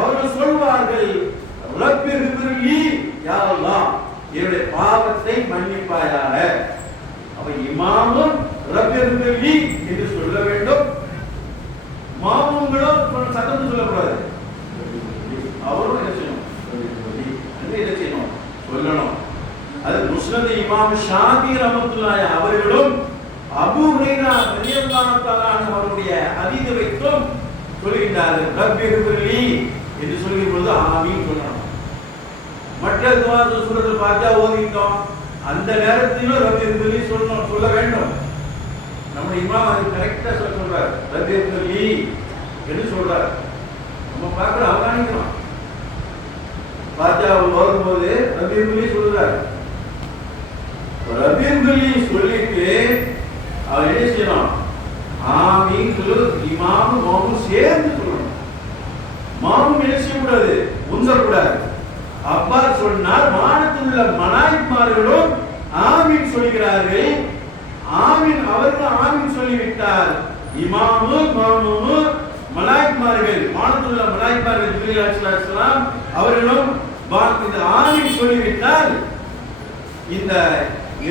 அவர்கள் சொல்வார்கள் ரப்பிகுர்லி, யா அல்லாஹ் என்னுடைய பாவத்தை மன்னிப்பாயாக. அப்ப இமாமும் ரப்பிகுர்லி என்று சொல்ல வேண்டும். மாமுங்களும் சத்தம் சொல்லக்கூடாது. அவரும் என்ன செய்யணும்? என்ன செய்யணும்? சொல்லணும். அது முஸ்னத் இமாம் ஷாஃபி ரஹ்மத்துல்லாஹி அவர்களும் அபூ ஹுரைரா ரலியல்லாஹு தஆலா அன்ஹு அவருடைய ஹதீஸை வைத்தும் சொல்கிறார்கள் ரப்பிகுர்லி என்று சொல்லும் பொழுது ஆமீன் சொல்லணும். மற்ற துஆ சூரத்துல் ஃபாத்திஹா ஓதிட்டோம், அந்த நேரத்திலும் ரப்பிகுர்லி சொல்லணும், சொல்ல வேண்டும். நம்ம இமாம் அது கரெக்டா சொல்றார், ரப்பிகுர்லி என்று சொல்றார். நம்ம பார்க்கணும், அவதானிக்கணும். ஃபாத்திஹா ஓதும்போது ரப்பிகுர்லி சொல்றார். ரப்பிகுர்லி சொல்லிட்டு அவர் என்ன செய்யணும்? ஆமீன் சொல்லு. இமாம் மாமும் சேர்ந்து சொல்லணும். மாமும் என்ன செய்யக்கூடாது? உந்தக்கூடாது. அப்பார் சொன்னார், வானத்தில் உள்ள மலாயிக்மார்களும் ஆமீன் சொல்கிறார்கள். ஆமீன் அவர்கள் ஆமீன் சொல்லிவிட்டார். இமாமும் மாமுமும் மலாயிக்மார்கள், வானத்தில் உள்ள மலாயிக்மார்கள் ஜிப்ரீல் அலைஹிஸ்ஸலாம் அவர்களும் இந்த ஆமீன் சொல்லிவிட்டால் இந்த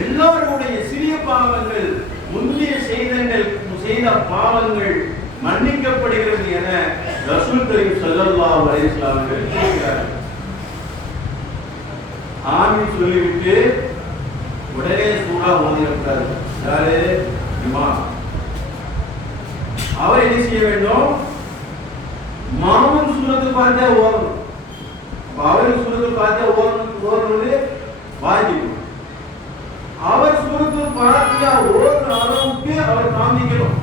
எல்லோருடைய சிறிய பாவங்கள், முந்தைய செய்த பாவங்கள் மன்னிக்கப்படுகிறது என ரசூல் கரீம் ஸல்லல்லாஹு அலைஹி வஸல்லம் அவர்கள் கூறுகிறார்கள். ஆமீன் சொல்லிவிட்டு உடனே சூரா ஓதிடக்கூடாது. யாரு? இமாம். அவர் என்ன செய்ய வேண்டும்? மாமூல் சூரத்து பார்த்தா ஓதணும். அவர் சூரத்து பார்த்தா ஓதுறது வாஜிப். அவர் சூரத்து பார்த்தா ஓதுற அளவுக்கு அவர் காமிக்கணும்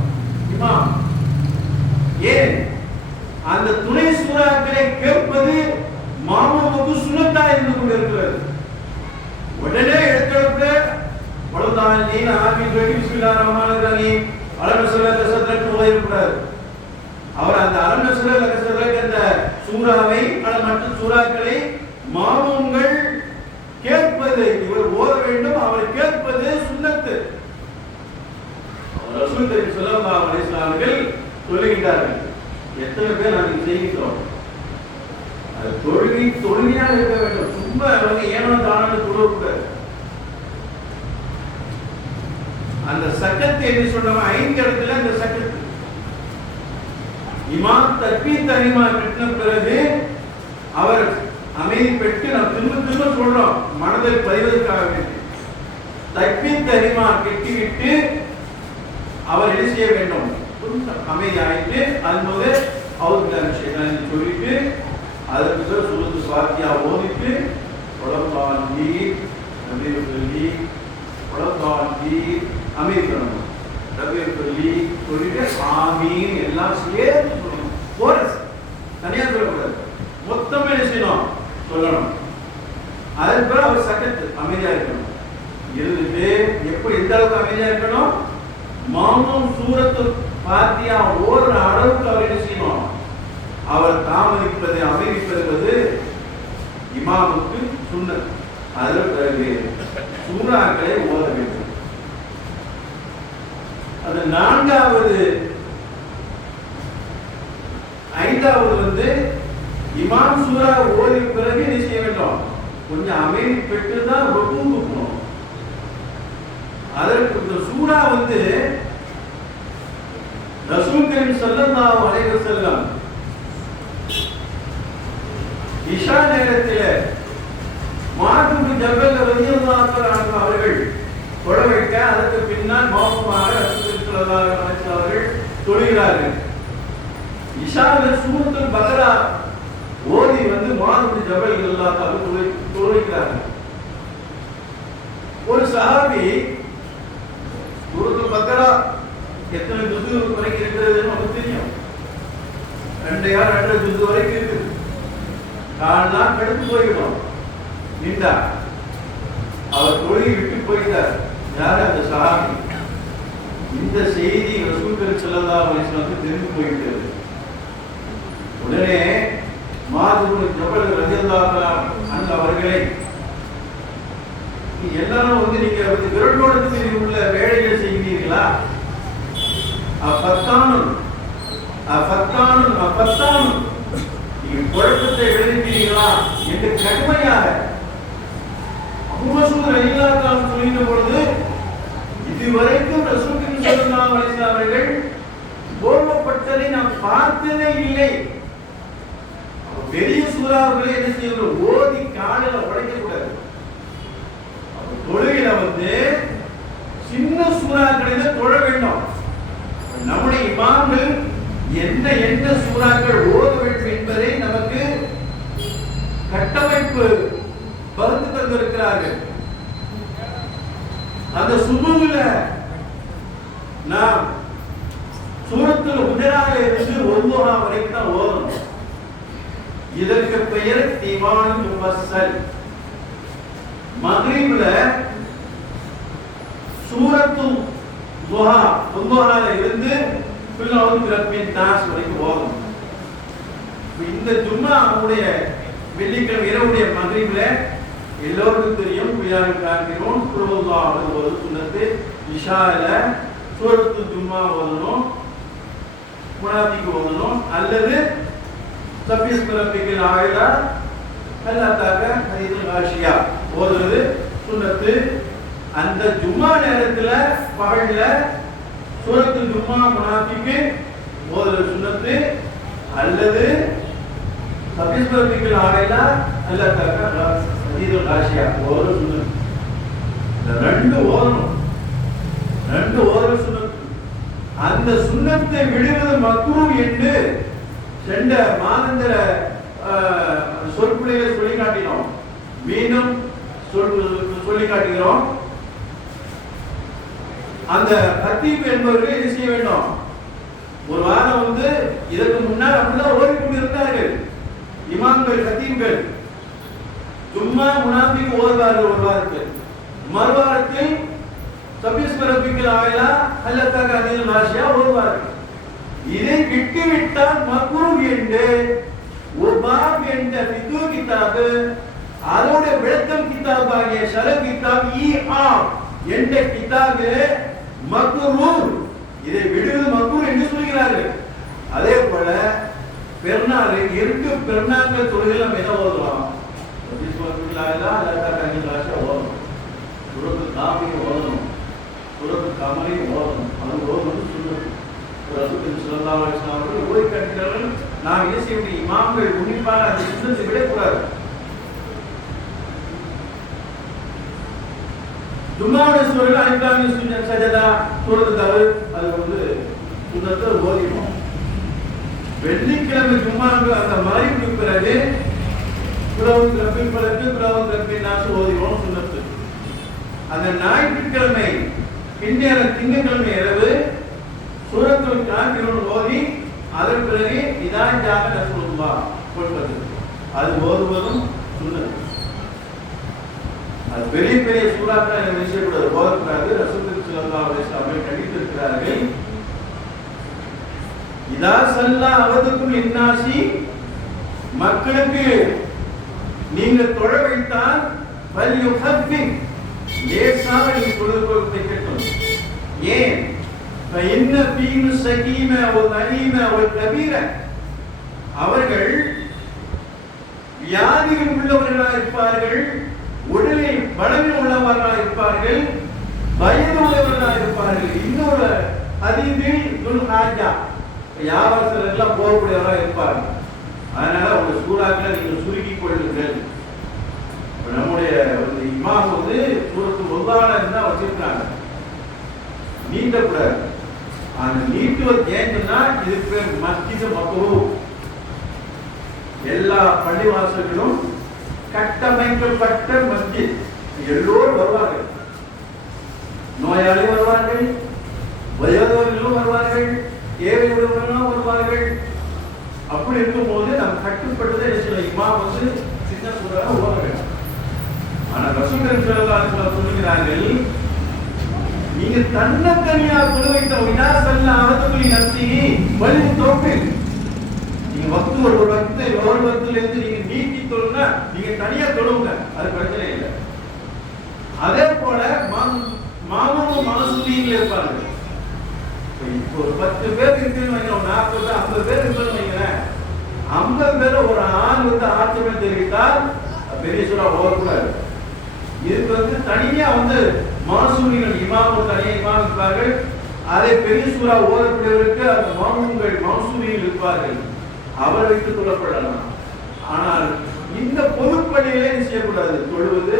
இமாம். ஏன்? அந்த துணை சூறாக்களை கேட்பது மாமூலுக்கு சுன்னத்தா இருந்து கொண்டிருக்கிறது. உடனே எடுத்து வலதான் நீ ஆமீன் சொல்லி பிஸ்மில்லாஹிர் ரஹ்மானிர் ரஹீம் அலம் நஸ்ரஹ் லக சத்ரக் ஓதக்கூடாது. அவர் அந்த அலம் நஸ்ரஹ் லக சத்ரக் அந்த சூறாவை மற்ற சூறாக்களை மாமூம்கள் கேட்பது, இவர் ஓத வேண்டும், அவர் கேட்பது சுன்னத்து. ரசூல் கரீம் ஸல்லல்லாஹு அலைஹி வஸல்லம் அவர்கள் சொல்லுகிறார்கள். எத்தனை பேர் அதை செய்கிறோம்? அது தொழுகையாக இருக்க வேண்டும். சும்மா ஏனோ தானு தொழக்கூடாது. அந்த சட்டத்தை என்ன சொல்றோம்? 5 இடத்துல அந்த சட்டத்தை இமாம் தக்பீர் தஹ்ரீமா கட்டின பிறகு அவர் அமைதி பெற்று, நாம் திரும்ப சொல்றோம் மனதில் பதிவதற்காக வேண்டி, தக்பீர் தஹ்ரீமா கட்டிவிட்டு அவர் என்ன செய்ய வேண்டும்? அமைதி ஆயிட்டு அதுபோது அவுதுல்லாஹி மினஷ் ஷைத்தானிர் சொல்லிட்டு அதற்கு பிறகு சூரத்து ஃபாத்திஹா ஓதிட்டு வலதாலி நபியுல் சொல்லி வலதாலி அமைதி பண்ணணும். நபியுல் சொல்லி சொல்லிட்டு ஆமீன் எல்லாம் சேர்த்து சொல்லணும். கோரஸ் தனியாக சொல்லக்கூடாது, மொத்தமே என்ன செய்யணும்? சொல்லணும். அதற்கு பிறகு அவர் சக்கத்து அமைதியா இருக்கணும். இருந்துட்டு எப்போ எந்த அளவுக்கு அமைதியா இருக்கணும்? மாமூம் சூரத்து ஃபாத்திஹா ஓதுற அளவுக்கு அவர் என்ன செய்யணும்? அவர் தாமதிப்பது, அமைதிப்பது இமாமுக்கு சுன்னத். அதில் பிறகு சூறாக்களை ஓத வேண்டும். அது 4வது. 5வது இமாம் சூரா ஓதிய பிறகு என்ன செய்ய வேண்டும்? கொஞ்சம் அமைதி பெற்று தான் ருக்கு தூக்கணும். அதற்கு இந்த சூரா ரசூல் கரீம் ஸல்லல்லாஹு அலைஹி வஸல்லம் இஷா நேரத்தில் முஆத் பின் ஜபல் ரலியல்லாஹு அன்ஹு அவர்கள் தொழ வைக்க, அதற்கு பின்னால் மௌனமாக ரசூல் ஸல்லல்லாஹு அலைஹி வஸல்லம் அவர்கள் தொழுகிறார்கள். இஷாவில் சூரத்துல் பக்ரா ஓதி முஆத் பின் ஜபல் ரலியல்லாஹு அன்ஹு தொழுகிறார்கள். ஒரு சஹாபி சூரத்துல் பக்ரா எத்தனை ஜுஸு வரைக்கும் இருக்கிறதுன்னு நமக்கு தெரியும். 2 ஜுஸு வரைக்கும் இருக்கு. கால்லாம் கடுத்து போய்விடும். நின்றா அவர் தொழுகை விட்டு போயிட்டார். யாரு? அந்த சஹாபி. இந்த செய்தி ரசூல் கரீம் ஸல்லல்லாஹு அலைஹி வஸல்லம் தெரிந்து போய்விட்டது. உடனே முஆத் பின் ஜபல் ரலியல்லாஹு அன்ஹு அவர்களை, எல்லாரும் நீங்க விரட்டோடு உள்ள வேலைகளை செய்கிறீர்களா? குழப்பத்தை விளைவிக்கிறீர்களா என்று கடுமையாக அபூ மஸ்ஊத் ரலியல்லாஹு அன்ஹு சொல்லின பொழுது, இதுவரைக்கும் ரசூல் ஸல்லல்லாஹு அலைஹி வஸல்லம் அவர்கள் கோபப்பட்டதை நாம் பார்த்ததே இல்லை. பெரிய சூறாக்களை என்ன செய்யணும்? ஓதி காலில் உடைக்க கூடாது. தொழுகையில சின்ன சூறாக்களை தான் தொழ வேண்டும். நம்முடைய இமாம்கள் என்ன சூறாக்கள் ஓத வேண்டும் என்பதை நமக்கு கட்டமைப்பு வகுத்து தந்திருக்கிறார்கள். அந்த சுபுல நாம் சூரத்துல் ஹுஜராத்ல இருந்து ஒவ்வொரு வரைக்கும் தான் ஓதணும். இதற்கு பெயர் திவான் முஃபஸ்ஸல். மக்ரிப்ல சூரத்துல் துஹால இருந்து குல் அஊது பிரப்பின் நாஸ் வரைக்கும் ஓதணும். இந்த ஜும்ஆவுடைய வெள்ளிக்கிழமை இரவுடைய மக்ரிப்ல எல்லோருக்கும் தெரியும், குர்ஆன் காண்கிறோம், குர்ஆன் ஓதுவது சுன்னத்து. இஷால சூரத்துல் ஜும்ஆ ஓதணும், முனாஃபிக் ஓதணும், அல்லது சஃபீஸ் பிரப்பில் ஆயிலா அல்லாஹ்தாக ஹதீதுல் ஆஷியா ஓதுறது சுன்னத்து. அந்த ஜும்மா நேரத்துல பகல்ல சூரத்துல் ஜும்மா முனாஃபிக்கு ஓதுறது சுன்னத்து. அல்லது சபீஸ்வரத்துக்கு ஆடையில அல்லாஹ்தாக ஹதீதுல் ஆஷியா ஓதுறது சுன்னத்து. இந்த ரெண்டு ஓதணும், ரெண்டு ஓதுறது சுன்னத்து. அந்த சுன்னத்தை விடுவது மக்ரூஹ் என்று சென்ற மாதந்திர சொற்பொழிவை சொல்லி காட்டினோம். மீண்டும் சொல்லி காட்டுகிறோம். அந்த கத்தீப் என்பவர்கள் இது செய்ய வேண்டும். ஒரு வாரம் இதற்கு முன்னால் அப்படிதான் ஓடிக்கொண்டிருந்தார்கள் இமாம்கள் கத்தீப்கள். சும்மா முனாஃபிக் ஓதுவார்கள் ஒரு வாரத்தில், மறுவாரத்தில் சபீஸ்வரபிக்கல் ஆயிலா அல்லத்தாக ஹதீதுல் ஆஷியா ஓதுவார்கள். இதை விட்டுவிட்டால் மக்ரூஹ் என்று உபாப் என்ற ஃபிக்ஹ் கிதாப், அதோட விளக்கம் கிதாப் ஆகிய ஷரஹ் கிதாப் என்ற கிதாபிலே மக்ரூஹ், இதை விடுவது மக்ரூஹ் என்று சொல்கிறார்கள். அதே போல பெருநாள் இருக்கு, பெருநாட்கள் தொழுகையில் நம்ம என்ன ஓதுறோம்? ஓதணும், சூரத்துல் காஃபியை ஓதணும், சூரத்துல் கமரை ஓதணும். அது ஓதணும் சுன்னத். ரசூலுல்லாஹி ஸல்லல்லாஹு அலைஹி வஸல்லம் அவர்கள் ஓதி காட்டினார்கள். நாம் என்ன செய்ய முடியும்? இமாம்கள் உன்னிப்பாக அந்த சுன்னத்தை விடக்கூடாது. ஜும்மாவுடைய சூரல் ஐந்தாம் சுன்னத் சஜதா சூரத்துல் தஹர் அது சுன்னத்தை ஓதினோம். வெள்ளிக்கிழமை ஜும்மாவுக்கு அந்த மறைவுக்கு பிறகு குலவுல் ரப்பில் பலக்கு குலவுல் ரப்பின் நாஸ் ஓதினோம் சுன்னத்து. அந்த ஞாயிற்றுக்கிழமை பின்னேற திங்கட்கிழமை இரவு சூரத்துல் காஃபிரூன் ஓதி அதன் பிறகு இதான் ஜாஅ ரசூலுல்லாஹ் சொல்வது, அது ஓதுவதும் சுன்னத். அது பெரிய பெரிய சூறாக்கள் விஷயப்படாது, ஓதக்கூடாது. ரசூலுல்லாஹி ஸல்லல்லாஹு அலைஹி வஸல்லம் கண்டித்திருக்கிறார்கள். இதா ஸல்லா அவதுக்கும் இன்னாசி, மக்களுக்கு நீங்க தொழ வைத்தால் வல்யுஹஃபிக், லேசாக நீங்க தொழுது வைக்கட்டும். ஏன்? فإن فيهم السكينة والنعيمة والكبيرة, அவர்கள் வியாதிகள் உள்ளவர்களாக இருப்பார்கள், உடலில் பலவீனம் உள்ளவர்களாக இருப்பார்கள், வயது உள்ளவர்களாக இருப்பார்கள். இன்னொரு ஹதீஸில் துல் ஹாஜா, வியாபாரத்தில் எல்லாம் போகக்கூடியவராக இருப்பார்கள். அதனால உங்க சூறாக்களை நீங்கள் சுருக்கிக் கொள்ளுங்கள். நம்முடைய இமாம் சூரத்துல் வல்லாஹ் இருந்தா வச்சிருக்காங்க, நீட்டக்கூடாது. அந்த நீட்டுவது ஏன்னா இதுக்கு பேர் மஸ்ஜிது மக்ரூஹ். எல்லா பள்ளிவாசல்களும் கட்டமைக்கப்பட்ட மஸ்ஜித், எல்லோரும் வருவார்கள். நோயாளி வருவார்கள், வயோதிகர்களும் வருவார்கள், ஏழை உறவினர்களும் வருவார்கள். அப்படி இருக்கும்போது நாம் கட்டுப்பட்டதை சில இமாம் சின்ன சூறாக ஓத வேண்டும். ஆனா ரசூலுல்லாஹி ஸல்லல்லாஹு அலைஹி வஸல்லம் சொல்லுகிறார்கள், நீங்க தன்னத்தனியா தொழு வைத்த வினாசல்ல அவதுக்குள்ளி நப்சி வலி தோப்பில், நீங்க ஒரு வக்துல இருந்து நீங்க நீட்டி தொழுங்க, நீங்க தனியா தொழுங்க, அது பிரச்சனை இல்லை. அதே போல மாமூலும் மனசுலீங்கள் இருப்பாங்க. இப்போ ஒரு 10 பேர் இருக்குன்னு வைக்கிறோம், 40 50 பேர் இருக்குன்னு வைக்கிறேன். 50 பேர் ஒரு ஆண் ஆட்சேபம் தெரிவித்தால் பெரிய சூறா ஓதக்கூடாது. இதுக்கு தனியா மாசூமிகள் இமாம் தனியா இமாம் இருப்பார்கள். அதே பெரிய சூறா ஓதக்கூடியவருக்கு அந்த மாமூம்கள் மாசூமிகள் இருப்பார்கள், அவர் வைத்துக் கொள்ளப்படலாம். ஆனால் இந்த பொதுப்பணிகளை செய்யக்கூடாது, தொழுவது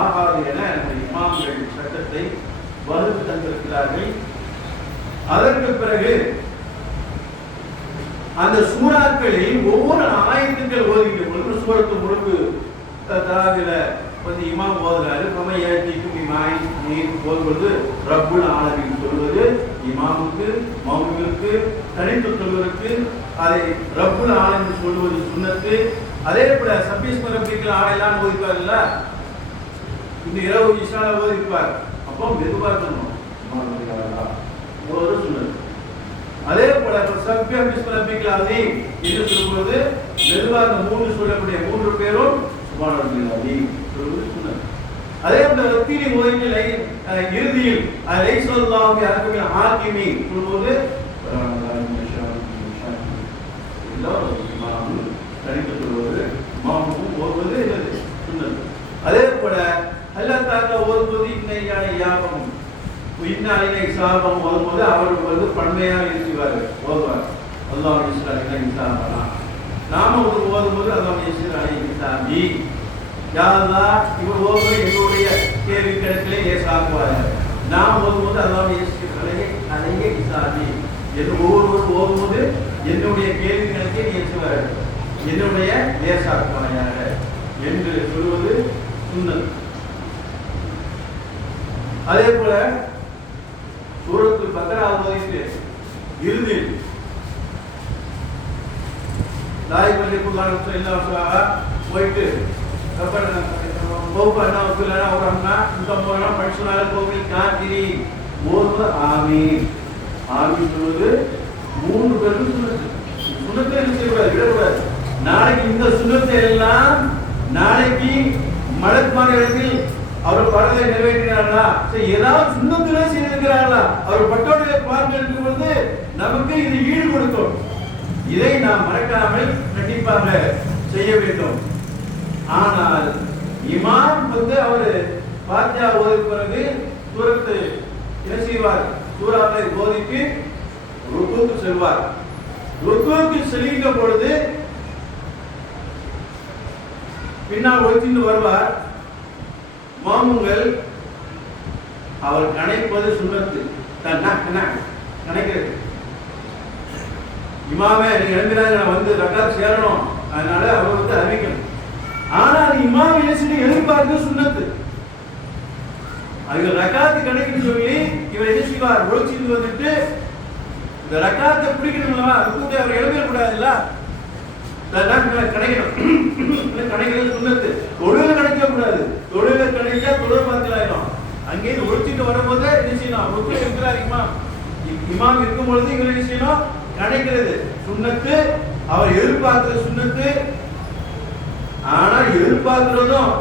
ஆகாது என இமாம்கள் சட்டத்தை வகுத்து தந்திருக்கிறார்கள். அதற்கு பிறகு அந்த சூறாக்களில் ஒவ்வொரு ஆயத்துக்கள் ஓதுகிற பொழுது சூரத்து முழுக்கு தாவில இமாம் ஓதுறாரு. கமையாத்திக்கும் இமாய் நீர் போதுவது ரப்புல் ஆலமீன் சொல்வது இமாமுக்கு மௌமிகளுக்கு தனித்து சொல்வதற்கு அதை ரப்புல் ஆலமீன் சொல்வது சுன்னத்து. அதே போல சபீஸ்ம ரப்பிக்கல் ஆலையெல்லாம் ஓதிப்பார்ல, இந்த இரவு இஷால ஓதிப்பார். அப்போ மெதுவா சொல்லணும் ஒரு சுன்னத்து. அதே போல சபீஸ்ம ரப்பிக்கல் ஆலீம் என்று சொல்வது மெதுவா அந்த 3 சொல்லக்கூடிய 3 பேரும் சுப்ஹானல்லாஹி சொல்வது சுன்னத். அதே போல ரத்திலி ஓதியில் இறுதியில் அலைஹிஸ்ஸலாஹு அலைஹி ஹாக்கிமி சொல்வது எல்லாரும் இமாம் தனித்து சொல்வது இமாமுக்கும் சாபம் ஓதும்போது அவருக்கு வந்து பன்மையாக இருக்கிறாரு ஓதுவார். அல்லாஹ் இஸ்லாமினா நாம ஓதும்போது அல்லாஹ் இஸ்லாமி யா அல்லாஹ் இவர் ஓதுவது எங்களுடைய கேள்வி கணக்கிலே ஏசாக்குவார். நாம் ஓதும்போது அல்லாஹ் இஸ்லாமி என்று ஒவ்வொருவரும் ஓதும்போது என்னுடைய கேள்வி கணக்கை ஏசுவார், என்னுடைய ஏசாக்குவாயாக என்று சொல்வது சுன்னத். அதே போல சூரத்துல் பக்ரா ஓதிட்டு இறுதியில் லாய் பள்ளிக்குள்ளாக எல்லாம் போயிட்டு மூன்று பேருக்கு சுண்ணத்தை விடக்கூடாது. நாளைக்கு இந்த சுண்ணத்தை எல்லாம் நாளைக்கு மலக்குமாரிடத்தில் அவர் பரதை நிறைவேற்றினார்களா, ஏதாவது சுண்ணத்திலே செய்திருக்கிறார்களா, அவர் பட்டோடைய பார்க்க இருக்கும் பொழுது நமக்கு இது ஈடு கொடுக்கும். இதை நாம் மறக்காமல் கண்டிப்பாக செய்ய வேண்டும். ஆனால் இமாம் வந்து அவரு பாத்தியா ஓதி பிறகு சூரத்து என்ன செய்வார், சூறாவை போதித்து ருக்குவுக்கு செல்வார். ருக்குவுக்கு செல்கின்ற பொழுது பின்னால் ஒழித்து வருவார். மாமுங்கள் அவர் கணைப்பது சுண்ணத்து, கணைக்கிறது. இமாமே நீங்க எழுந்திராங்க, நான் வந்து ரக்காத் சேரணும், அதனால அவர் வந்து அறிவிக்கணும். ஆனால் இமாம் என்ன எதிர்பார்த்து சுண்ணத்து, அதுக்கு ரக்காத்து கணக்குன்னு சொல்லி இவர் என்ன செய்வார், ஒழிச்சிட்டு வந்துட்டு இந்த ரக்காத்தை பிடிக்கணுங்களா, ருக்குவை அவர் எழுதிடக்கூடாதுல்ல, கணக்கிறது சுண்ணத்து. தொழுக கணக்க கூடாது, தொழுக கணக்கா தொழுக பார்க்கலாயிரும். அங்கே ஒழிச்சிட்டு வரும்போது என்ன செய்யணும், ருக்கு இருக்கிறார் இமாம், இமாம் இருக்கும் பொழுது இவர் என்ன செய்யணும், கணக்கிறது சுண்ணத்து. அவர் எதிர்பார்க்கிறது சுண்ணத்து. ஆனா எதிர்பார்க்கிறதும்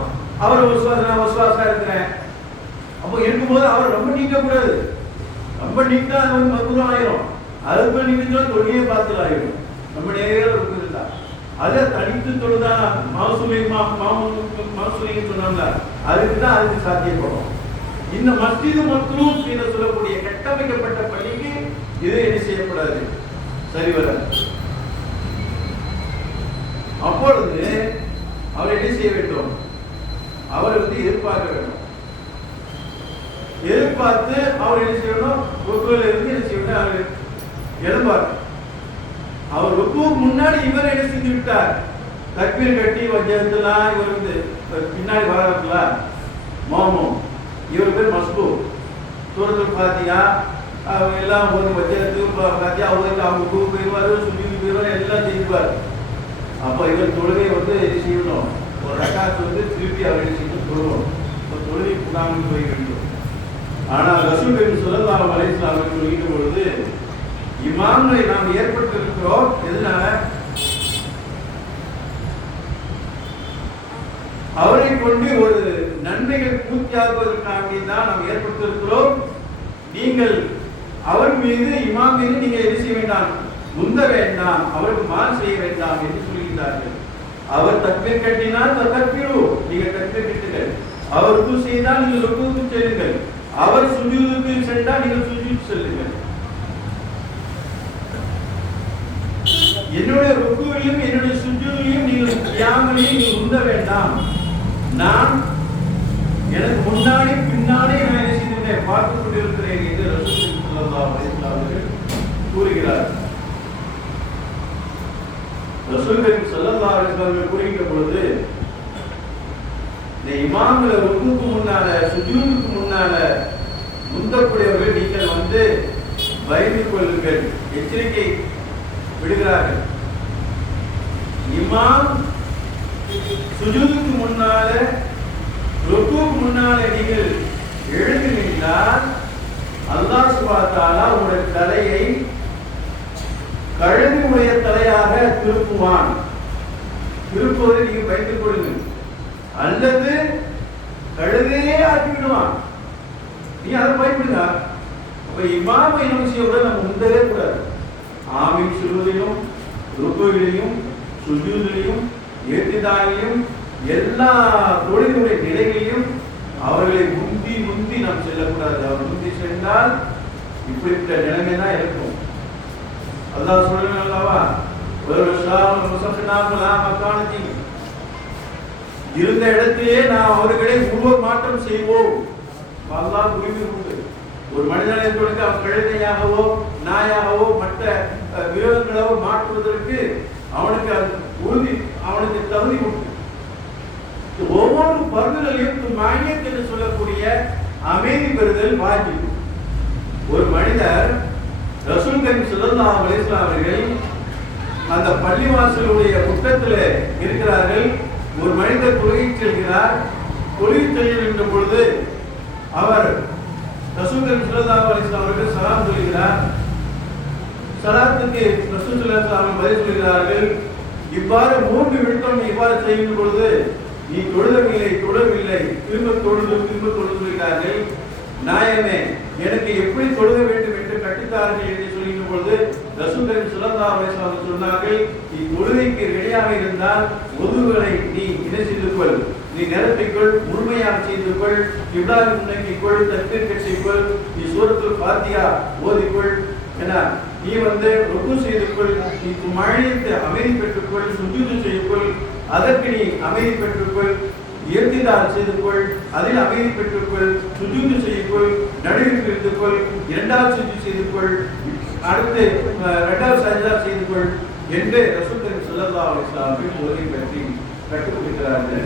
அவர் வசுவாசா இருக்கிறேன் அப்போ இருக்கும்போது அவர் ரொம்ப நீக்க கூடாது. ரொம்ப நீட்டா அது வந்து மக்குரம் ஆயிரும். அதுக்கு நீங்க தொழிலே பார்த்து ஆயிடும். நம்ம நிறைய இருக்குதுல்ல, அதை தனித்து தொழுதா மாசூலிங்க சொன்னாங்க, அதுக்குதான் அதுக்கு சாத்தியப்படும். இந்த மஸ்ஜிது மக்ரூம் என்று சொல்லக்கூடிய கட்டமைக்கப்பட்ட பள்ளிக்கு இது என்ன செய்யப்படாது, சரி வராது. அப்பொழுது அவர் என்ன செய்ய வேண்டும், அவர் வந்து எதிர்பார்க்க வேண்டும். எதிர்பார்த்து அவர் என்ன செய்யணும், ருக்குல இருந்து என்ன செய்யணும், அவர் எழுப்பார். அவர் ருக்குவுக்கு முன்னாடி இவர் என்ன செஞ்சு விட்டார், தக்பீர் கட்டி வஜ்ஜத்துலாம் இவர் வந்து பின்னாடி வராதுல மாமும், இவர் பேர் மஸ்பூ. சூரத்துல் ஃபாத்திஹா எல்லாம் ஒரு வஜ்ஜத்து ஃபாத்திஹா அவருக்கு அவங்க ருக்கு போயிடுவார், சுஜூது போயிடுவார், எல்லாம் செய்வார். அப்போ இவர் தொழுகை வந்து செய்யணும், ஒரு ரக்காத் வந்து திருப்பி அவர் செய்யணும், தொழுவோம், தொழுகை கூடாமல் போய் வேண்டும். ஆனால் ரசூல் ஸல்லல்லாஹு அலைஹி வஸல்லம் அவர்கள் சொல்கின்ற பொழுது இமாம்களை நாம் ஏற்பட்டிருக்கிறோம். எதனால, அவரை கொண்டு ஒரு நன்மைகள் பூர்த்தியாக்குவதற்காக தான் நாம் ஏற்பட்டிருக்கிறோம். நீங்கள் அவர் மீது இமாம் மீது நீங்க எது செய்ய வேண்டாம், முந்த வேண்டாம், அவருக்கு மால் செய்ய வேண்டாம் என்று சொல்கிறார்கள். அவர் தக்பீர் கட்டினால் தக்பீரு, நீங்க தக்பீர் கட்டுங்கள். அவர் ருக்கு செய்தால் நீங்கள் ருக்குவுக்கு செல்லுங்கள். அவர் சுஜூதுக்கு சென்றால் நீங்கள் சுஜூத் செல்லுங்கள். என்னுடைய ருக்குவிலும் என்னுடைய சுஜூதிலும் நீங்கள் கியாமிலையும் நீங்கள் முந்த வேண்டாம். நான் எனக்கு முன்னாடி பின்னாடி நான் என்ன செய்திருந்தேன், பார்த்துக் கொண்டிருக்கிறேன் என்று ரசூல் ஸல்லல்லாஹு அலைஹி வஸல்லம் அவர்கள் கூறுகிறார். ரசூல் ஸல்லல்லாஹு அலைஹி வஸல்லம் கூறுகின்ற பொழுது இந்த இமாம்களை ருக்குவுக்கு முன்னால சுஜூதுக்கு முன்னால முந்தக்கூடியவர்கள் நீங்கள் வந்து பயந்து கொள்ளுங்கள், எச்சரிக்கை விடுகிறார்கள். இமாம் சுஜூதுக்கு முன்னால ருக்குவுக்கு முன்னால நீங்கள் எழுந்து நின்றால் அல்லாஹ் சுப்ஹானஹு வ தஆலா உங்களுடைய தலையை கழுகுடைய தலையாக திருப்புவான். திருப்புவதை நீங்கள் பயந்து கொள்ளுங்கள், அல்லது கழுதையே ஆக்கி விடுவான். நீ அதை பயப்படுங்க. அப்ப இமாமை என்ன செய்யக்கூடாது, நம்ம முந்தவே கூடாது. ஆமீன் சொல்வதிலும் ருக்குவிலையும் சுஜூதிலையும் ஏத்திதாயிலும் எல்லா தொழிலுடைய நிலைகளிலும் அவர்களை முந்தி நாம் செல்லக்கூடாது. அவர் முந்தி சென்றால் இப்படிப்பட்ட நிலைமை தான் இருக்கும். அல்லாஹ் சொல்லுங்க அல்லவா, ஒரு மக்கானத்தி, இருந்த இடத்திலே நான் அவர்களை உருவ மாற்றம் செய்வோம். அல்லாஹ் உரிமை உண்டு. ஒரு மனிதனை கொடுக்க அவன் கழுதையாகவோ நாயாகவோ மற்ற விரோதங்களோ மாற்றுவதற்கு அவனுக்கு உறுதி, அவனுக்கு தகுதி உண்டு. ஒவ்வொரு பருவங்களையும் மானியத் என்று சொல்லக்கூடிய அமைதி பெறுதல் வாஜிப். ஒரு மனிதர் ரசூல் கரீம் ஸல்லல்லாஹு அலைஹி வஸல்லம் அவர்கள் அந்த பள்ளிவாசலுடைய முற்றத்தில் இருக்கிறார்கள். ஒரு மனிதர் தொழுகை செல்கிறார். தொழுகை செல்கின்ற பொழுது அவர் ரசூல் கரீம் ஸல்லல்லாஹு அலைஹி வஸல்லம் அவர்கள் சலாம் சொல்கிறார். சலாத்துக்கு ரசூல் ஸல்லல்லாஹு அலைஹி வஸல்லம் பதில் சொல்கிறார்கள். இவ்வாறு 3 விழுத்தம் இவ்வாறு செய்யும் பொழுது நீ தொழுதவில்லை, தொழவில்லை, திரும்ப தொழுது சொல்கிறார்கள். நாயமே, எனக்கு எப்படி தொழுக வேண்டும் என்று கட்டித்தார்கள் என்று சொல்கின்ற பொழுது ரசூல் கரீம் ஸல்லல்லாஹு அலைஹி வஸல்லம் சொன்னார்கள், நீ தொழுகைக்கு ரெடியாக இருந்தால் ஒதுவுகளை நீ என்ன செய்து கொள், நீ நிரப்பிக்கொள், முழுமையாக செய்து கொள், கிப்லாவை முன்னோக்கிக்கொள், தக்பீர் கட்டிக்கொள், நீ சூரத்துல் ஃபாத்திஹா ஓதிக்கொள், என நீ ருக்கு செய்து கொள், நீ மழையத்தை அமைதி பெற்றுக்கொள், சுஜூது செய்துக்கொள், அதற்கு நீ அமைதி பெற்றுக்கொள், இயற்கைதால் செய்து கொள், அதில் அமைதி பெற்றுக்கொள், சுஜூது செய்துக்கொள், நடுவில் இருந்துக்கொள், இரண்டாவது சுஜூது செய்து கொள், அடுத்து இரண்டாவது சஜ்தா செய்து கொள் என்று ரசூல் கரீம் ஸல்லல்லாஹு அலைஹி வஸல்லம் தொழுகை பற்றி கற்றுக் கொடுக்கிறார்கள்.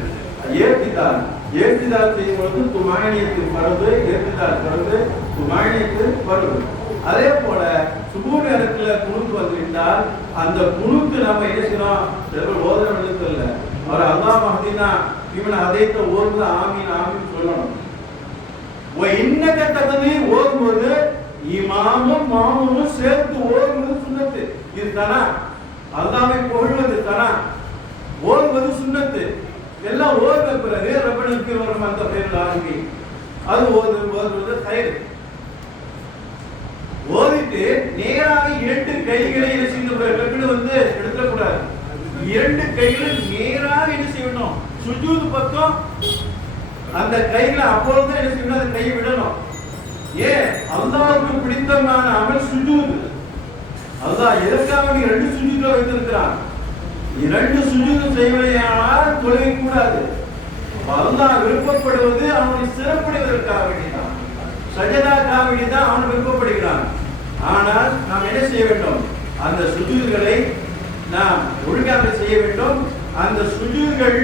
ஏத்திதால் செய்யும் பொழுது துமானியத்து பருது, ஏத்திதால் பருது, துமானியத்து பருது. அதே போல சுபூ நேரத்தில் குனுத்து வந்துவிட்டால் அந்த குனுத்து நம்ம என்ன செய்யணும், ஓதுற எழுத்துல அவர் அல்லாஹ் மஹ்தினா இவனை அதைத்த ஓதுல ஆமீன் ஆமீன் சொல்லணும். இன்னக்க தகுதி ஓதும்போது இமாமும் மாமுமும் சேர்த்து ஓதுவது சுன்னத்து. இது தானா அல்லாஹ்வை புகழ்வது தானா, ஓதுவது சுன்னத்து. எல்லாம் ஓதுன பிறகு ரப்பனுக்கு வரும் அந்த பேரில் ஆரம்பி அது ஓதுவது கயிறு ஓதிட்டு நேராக 2 கைகளை என்ன செய்யணும், எடுத்துடக்கூடாது. 2 கைகளும் நேராக என்ன செய்யணும், சுஜூது பக்கம் அந்த கைகளை அப்பொழுது என்ன செய்யணும், அந்த கையை விடணும். ஏன், அல்லாஹ்வுக்கு பிடித்தமான அமல் சுஜூது. அல்லாஹ் எதற்காக 2 சுஜூதுல வைத்திருக்கிறான். 2 சுஜூது செய்வதையானால் தொழுகை கூடாது. அல்லாஹ் விருப்பப்படுவது அவனை சிறப்புடைவதற்காக வேண்டிதான், சஜதாக்காக வேண்டிதான் அவன் விருப்பப்படுகிறான். ஆனால் நாம் என்ன செய்ய வேண்டும், அந்த சுஜூதுகளை நாம் ஒழுங்காக செய்ய வேண்டும். அந்த சுஜூதுகள்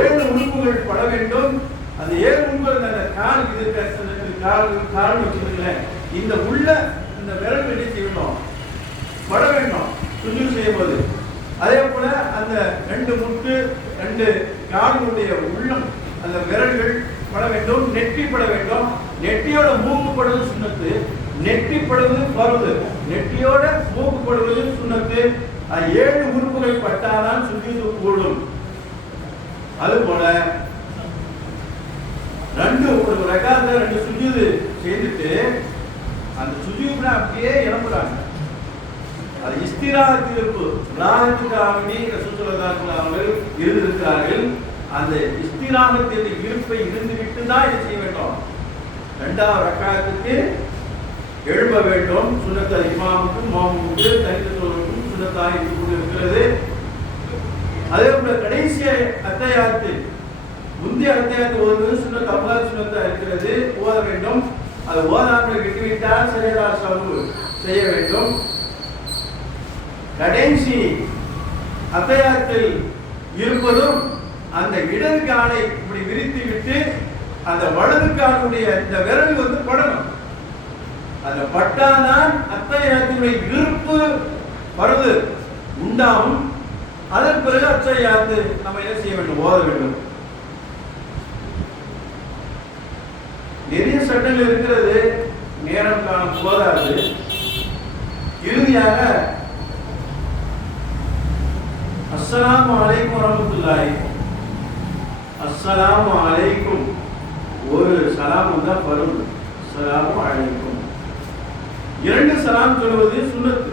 7 உறுப்புகள் பட வேண்டும். அந்த 7 உறுப்புகள் அந்த கால் கால் வச்சிருக்கேன், இந்த உள்ள இந்த விரல் என்ன செய்யணும், பட வேண்டும் சுஜூது செய்யும் போது. அதே போல அந்த 2 முட்டு 2 கால்களுடைய உள்ளம் அந்த விரல்கள் பட வேண்டும், நெற்றி பட வேண்டும். நெற்றியோட மூக்கு படுவது சுன்னத்து, நெற்றி படுவது பருது, நெற்றியோட மூக்கு படுவது சுன்னத்து. 7 உறுப்புகள் பட்டாதான் சுஜூது கூடும். அதுபோல ஒரு ரகாத்துல 2 சுஜூது செய்துட்டு அந்த சுஜூதுல அப்படியே இறங்குறாங்க. அது இஸ்திராஹத் இருப்பு, ராஹத்துக்காக ரசூல் ஸல்லல்லாஹு அலைஹி வஸல்லம் இருந்திருக்கிறார்கள். அந்த இஸ்திராஹத் என்ற இருப்பை இருந்துவிட்டு தான் இதை செய்ய வேண்டும். 2வது ரக்காத்துக்கு எழும்ப வேண்டும். சுன்னத்து இமாமுக்கும் மாமுமுக்கு தனித்து தொழுவதற்கும் சுன்னத்தாக இருந்து இருக்கிறது. அதே போல கடைசி அத்தையாத்து, முந்தைய அத்தையாத்து ஓதுவது சுன்னத் அல்லாஹ் சுன்னத்தா இருக்கிறது, ஓத வேண்டும். அது ஓதாமல் விட்டுவிட்டால் சரியதா சவு செய்ய வேண்டும். கடைசி அத்தையாத்தில் இருப்பதும் அந்த இடது காலை இப்படி விரித்து விட்டு அந்த வலது காலுடைய இந்த விரல் படணும். அந்த பட்டாதான் அத்தையாத்தினுடைய இருப்பு பருது உண்டாகும். அதன் பிறகு அத்தையாத்து நம்ம என்ன செய்ய வேண்டும், ஓத வேண்டும். நிறைய சட்டங்கள் இருக்கிறது, நேரம் காலம் போதாது. இறுதியாக அஸ்ஸலாமு அலைக்கும் வரஹ்மத்துல்லாஹி, அஸ்ஸலாமு அலைக்கும் ஒரு சலாம் தான் வரும். அஸ்ஸலாமு அலைக்கும் 2 சலாம் சொல்வது சுன்னத்து.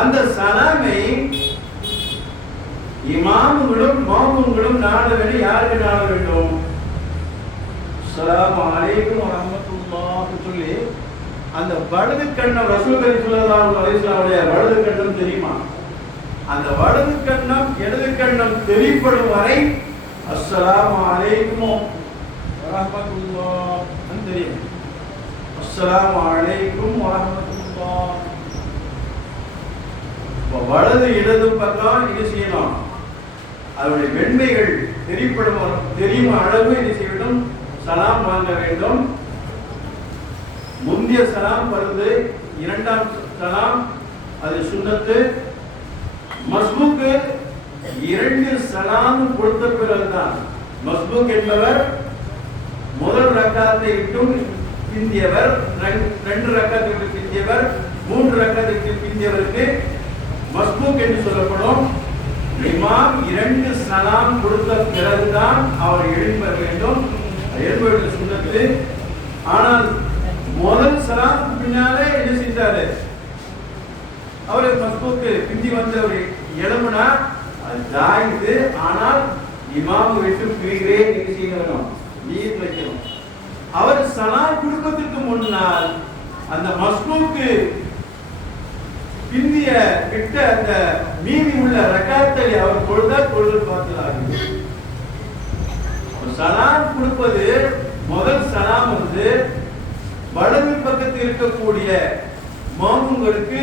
அந்த சலாமை இமாமுகளும் மாமுங்களும் நாட வேண்டும். யாருக்கு நாட வேண்டும், அஸ்ஸலாமு அலைக்கும் வரஹ்மத்துல்லாஹி சொல்லி அந்த வலது கண்ணம் ரசூல் ஸல்லல்லாஹு அலைஹி வஸல்லம் வலது கண்ணம் தெரியுமா? அந்த வலது கண்ணம் இடது கண்ணம் தெளிப்படும் வரை அஸ்ஸலாமு அலைக்கும் வரஹ்மத்துல்லாஹ் தெரியும். அஸ்ஸலாமு அலைக்கும் வரஹ்மத்துல்லாஹ். வலது இடது பக்கம் இது செய்யலாம். அதனுடைய வெண்மைகள் தெரியும் அளவு இது செய்யணும். சலாம் வாங்க வேண்டும். முந்திய சலாம் வருது, இரண்டாம் சலாம் அது சுன்னத்து. மஸ்பூக் இரண்டு சலாம் கொடுத்த பிறகுதான். மஸ்பூக் என்பவர் முதல் ரக்காத்தை விட்டும் பிந்தியவர், ரெண்டு ரக்காத்தை விட்டு பிந்தியவர், மூன்று ரக்காத்தை பிந்தியவருக்கு மஸ்பூக் என்று சொல்லப்படும். இமாம் இரண்டு சலாம் கொடுத்த பிறகுதான் அவர் எழும்ப வேண்டும். எழும்புவது சுன்னத்து. ஆனால் முதல் சலாத்துக்கு பின்னாலே என்ன செஞ்சாரு? அவரு மஸ்பூக்கு பிந்தி வந்தவர் எழும்புனா அது ஜாயிது. ஆனால் இமாம் விட்டு பிரிகிறேன் என்று செய்யணும், நீர் வைக்கணும். அவர் சலாம் கொடுப்பதற்கு முன்னால் அந்த மஸ்பூக்கு பிந்திய விட்ட அந்த மீதி உள்ள ரக்காத்தை அவர் தொழுது பார்த்தலாகும். சலாம் கொடுப்பது முதல் சலாம் வந்து வலது பக்கத்தில் இருக்கக்கூடிய மாமுங்களுக்கு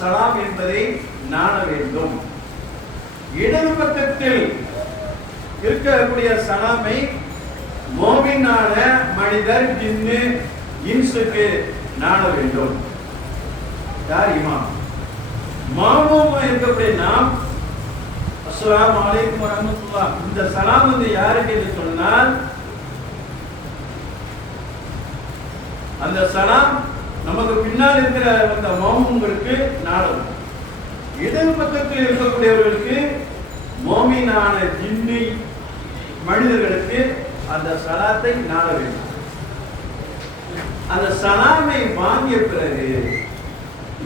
சலாம் என்பதை நாட வேண்டும். இடது பக்கத்தில் இருக்கக்கூடிய சலாமை மோமினான மனிதர் ஜின்னு இன்சுக்கு நாட வேண்டும். யார்? இமாம். மாமூமா இருக்கக்கூடிய நாம் அஸ்ஸலாமு அலைக்கும் வரஹ்மத்துல்லாஹ் இந்த சலாம் வந்து யாருக்கு என்று சொன்னால் அந்த சலாம் நமக்கு பின்னால் இருக்கிற அந்த மாமூங்களுக்கு நாடும். இடது பக்கத்தில் இருக்கக்கூடியவர்களுக்கு மோமினான ஜின்னு மனிதர்களுக்கு அந்த சலாத்தை நாட வேண்டும். அந்த சலாமை வாங்கிய பிறகு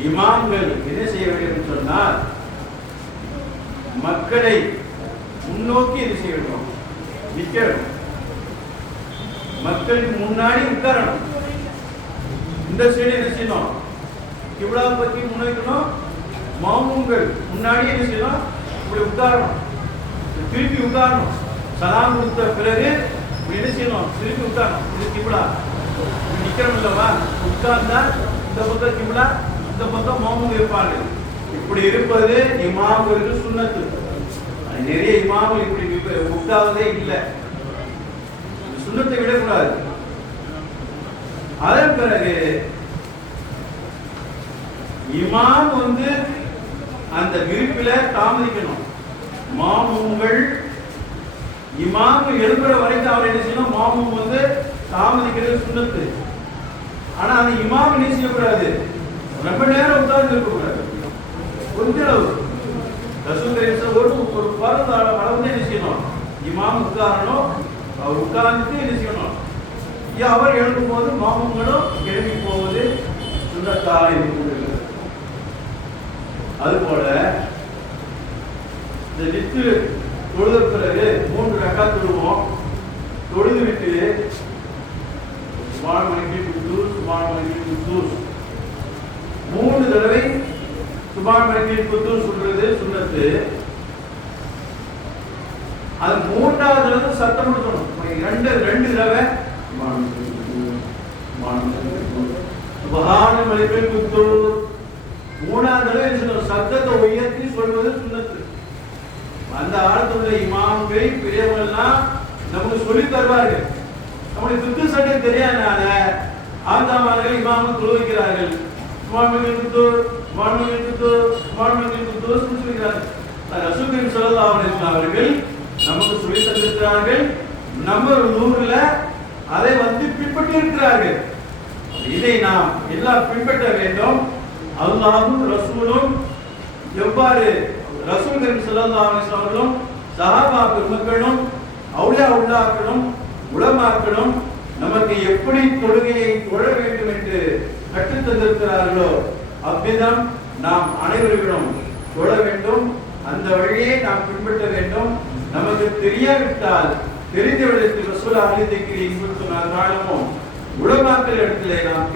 இமாம்கள் என்ன செய்ய வேண்டும் சொன்னால் மக்களை முன்னோக்கி என்ன செய்ய வேண்டும்? நிற்கணும். மக்களுக்கு முன்னாடி உட்காரணும். இந்த சைடு என்ன செய்யணும்? கிப்லா பத்தி முன்வைக்கணும். மாமூம்கள் முன்னாடி என்ன செய்யணும்? இப்படி உட்காரணும். திருப்பி உட்காரணும். சலாம் கொடுத்த பிறகு என்ன செய்யணும்? திருப்பி உட்காரணும். இது கிப்லா. நிக்கிறோம் இல்லவா? உட்கார்ந்தா இந்த பக்கம் கிப்லா, இந்த பக்கம் மாமூம் இருப்பார்கள். இப்படி இருப்பது இமாம்களுக்கு சுன்னத்து. நிறைய இமாம்கள் இப்படி உட்கார்வதே இல்லை. சுன்னத்தை விடக்கூடாது. அதன் பிறகு இமாம் வந்து அந்த விருப்பில தாமதிக்கணும். மாமூம்கள் இமாம் எழுப்புற வரைக்கும் அவர் என்ன செய்யணும்? மாமூம் வந்து தாமதிக்கிறது சுன்னத்து. ஆனா அந்த இமாம் என்ன செய்யக்கூடாது? ரொம்ப நேரம் உட்கார்ந்து இருக்கக்கூடாது. கொஞ்ச அளவு ஒரு பருவ அளவு என்ன செய்யணும்? இமாம் உட்காரணும். அவர் உட்கார்ந்துட்டு என்ன செய்யணும்? அவர் எழுப்பும் போது மாமூங்களும் எழுப்பி போவது சுன்னத்தாக இருக்கிறது. அதுபோல இந்த நித்து தொழுத பிறகு 3 ரக்காத் தொழுவோம். தொழுது விட்டு சுப்ஹான மலிக்கில் குத்தூஸ், சுப்ஹான மலிக்கில் குத்தூஸ் 3 தடவை சுப்ஹான மலிக்கில் குத்தூஸ் சொல்றது சுன்னத்து. அது 3வது தடவை சத்தம் கொடுக்கணும். ரெண்டு தடவை சுப்ஹான மலிக்கில் குத்தூஸ் 3வது தடவை சத்தத்தை உயர்த்தி சொல்வது சுன்னத்து. அந்த ஆழத்துள்ள இமாம்கள் பெரியவர்கள்லாம் நமக்கு சொல்லி தருவார்கள். நம்முடைய சுத்து சட்டம் தெரியாதனால ஆந்தாமார்கள் இமாமும் தொழுகிறார்கள். ரசூல் ஸல்லல்லாஹு அலைஹி வஸல்லம் அவர்கள் நமக்கு சொல்லி தந்திருக்கிறார்கள். நம்ம ஊர்ல அதை வந்து பின்பற்றி இருக்கிறார்கள். இதை நாம் எல்லாம் பின்பற்ற வேண்டும். அல்லாஹ்வும் ரசூலும் எவ்வாறு ரசூல் ஸல்லல்லாஹு அலைஹி வஸல்லம் அவர்களும் சஹாபா பெருமக்களும் அவுலியா உல்லாக்களும் உலமாக்களும் நமக்கு எப்படி தொழுகையை தொழ வேண்டும் என்று கற்றுத் தந்திருக்கிறார்களோ அவ்விதம் நாம் அனைவர்களும் தொழ வேண்டும். அந்த வழியை நாம் பின்பற்ற வேண்டும். நமக்கு தெரியாவிட்டால் தெரிந்தவர்களுக்கு ரசூல் அலி திக்ரி காலமும் உலமாக்கள் இடத்திலே நாம்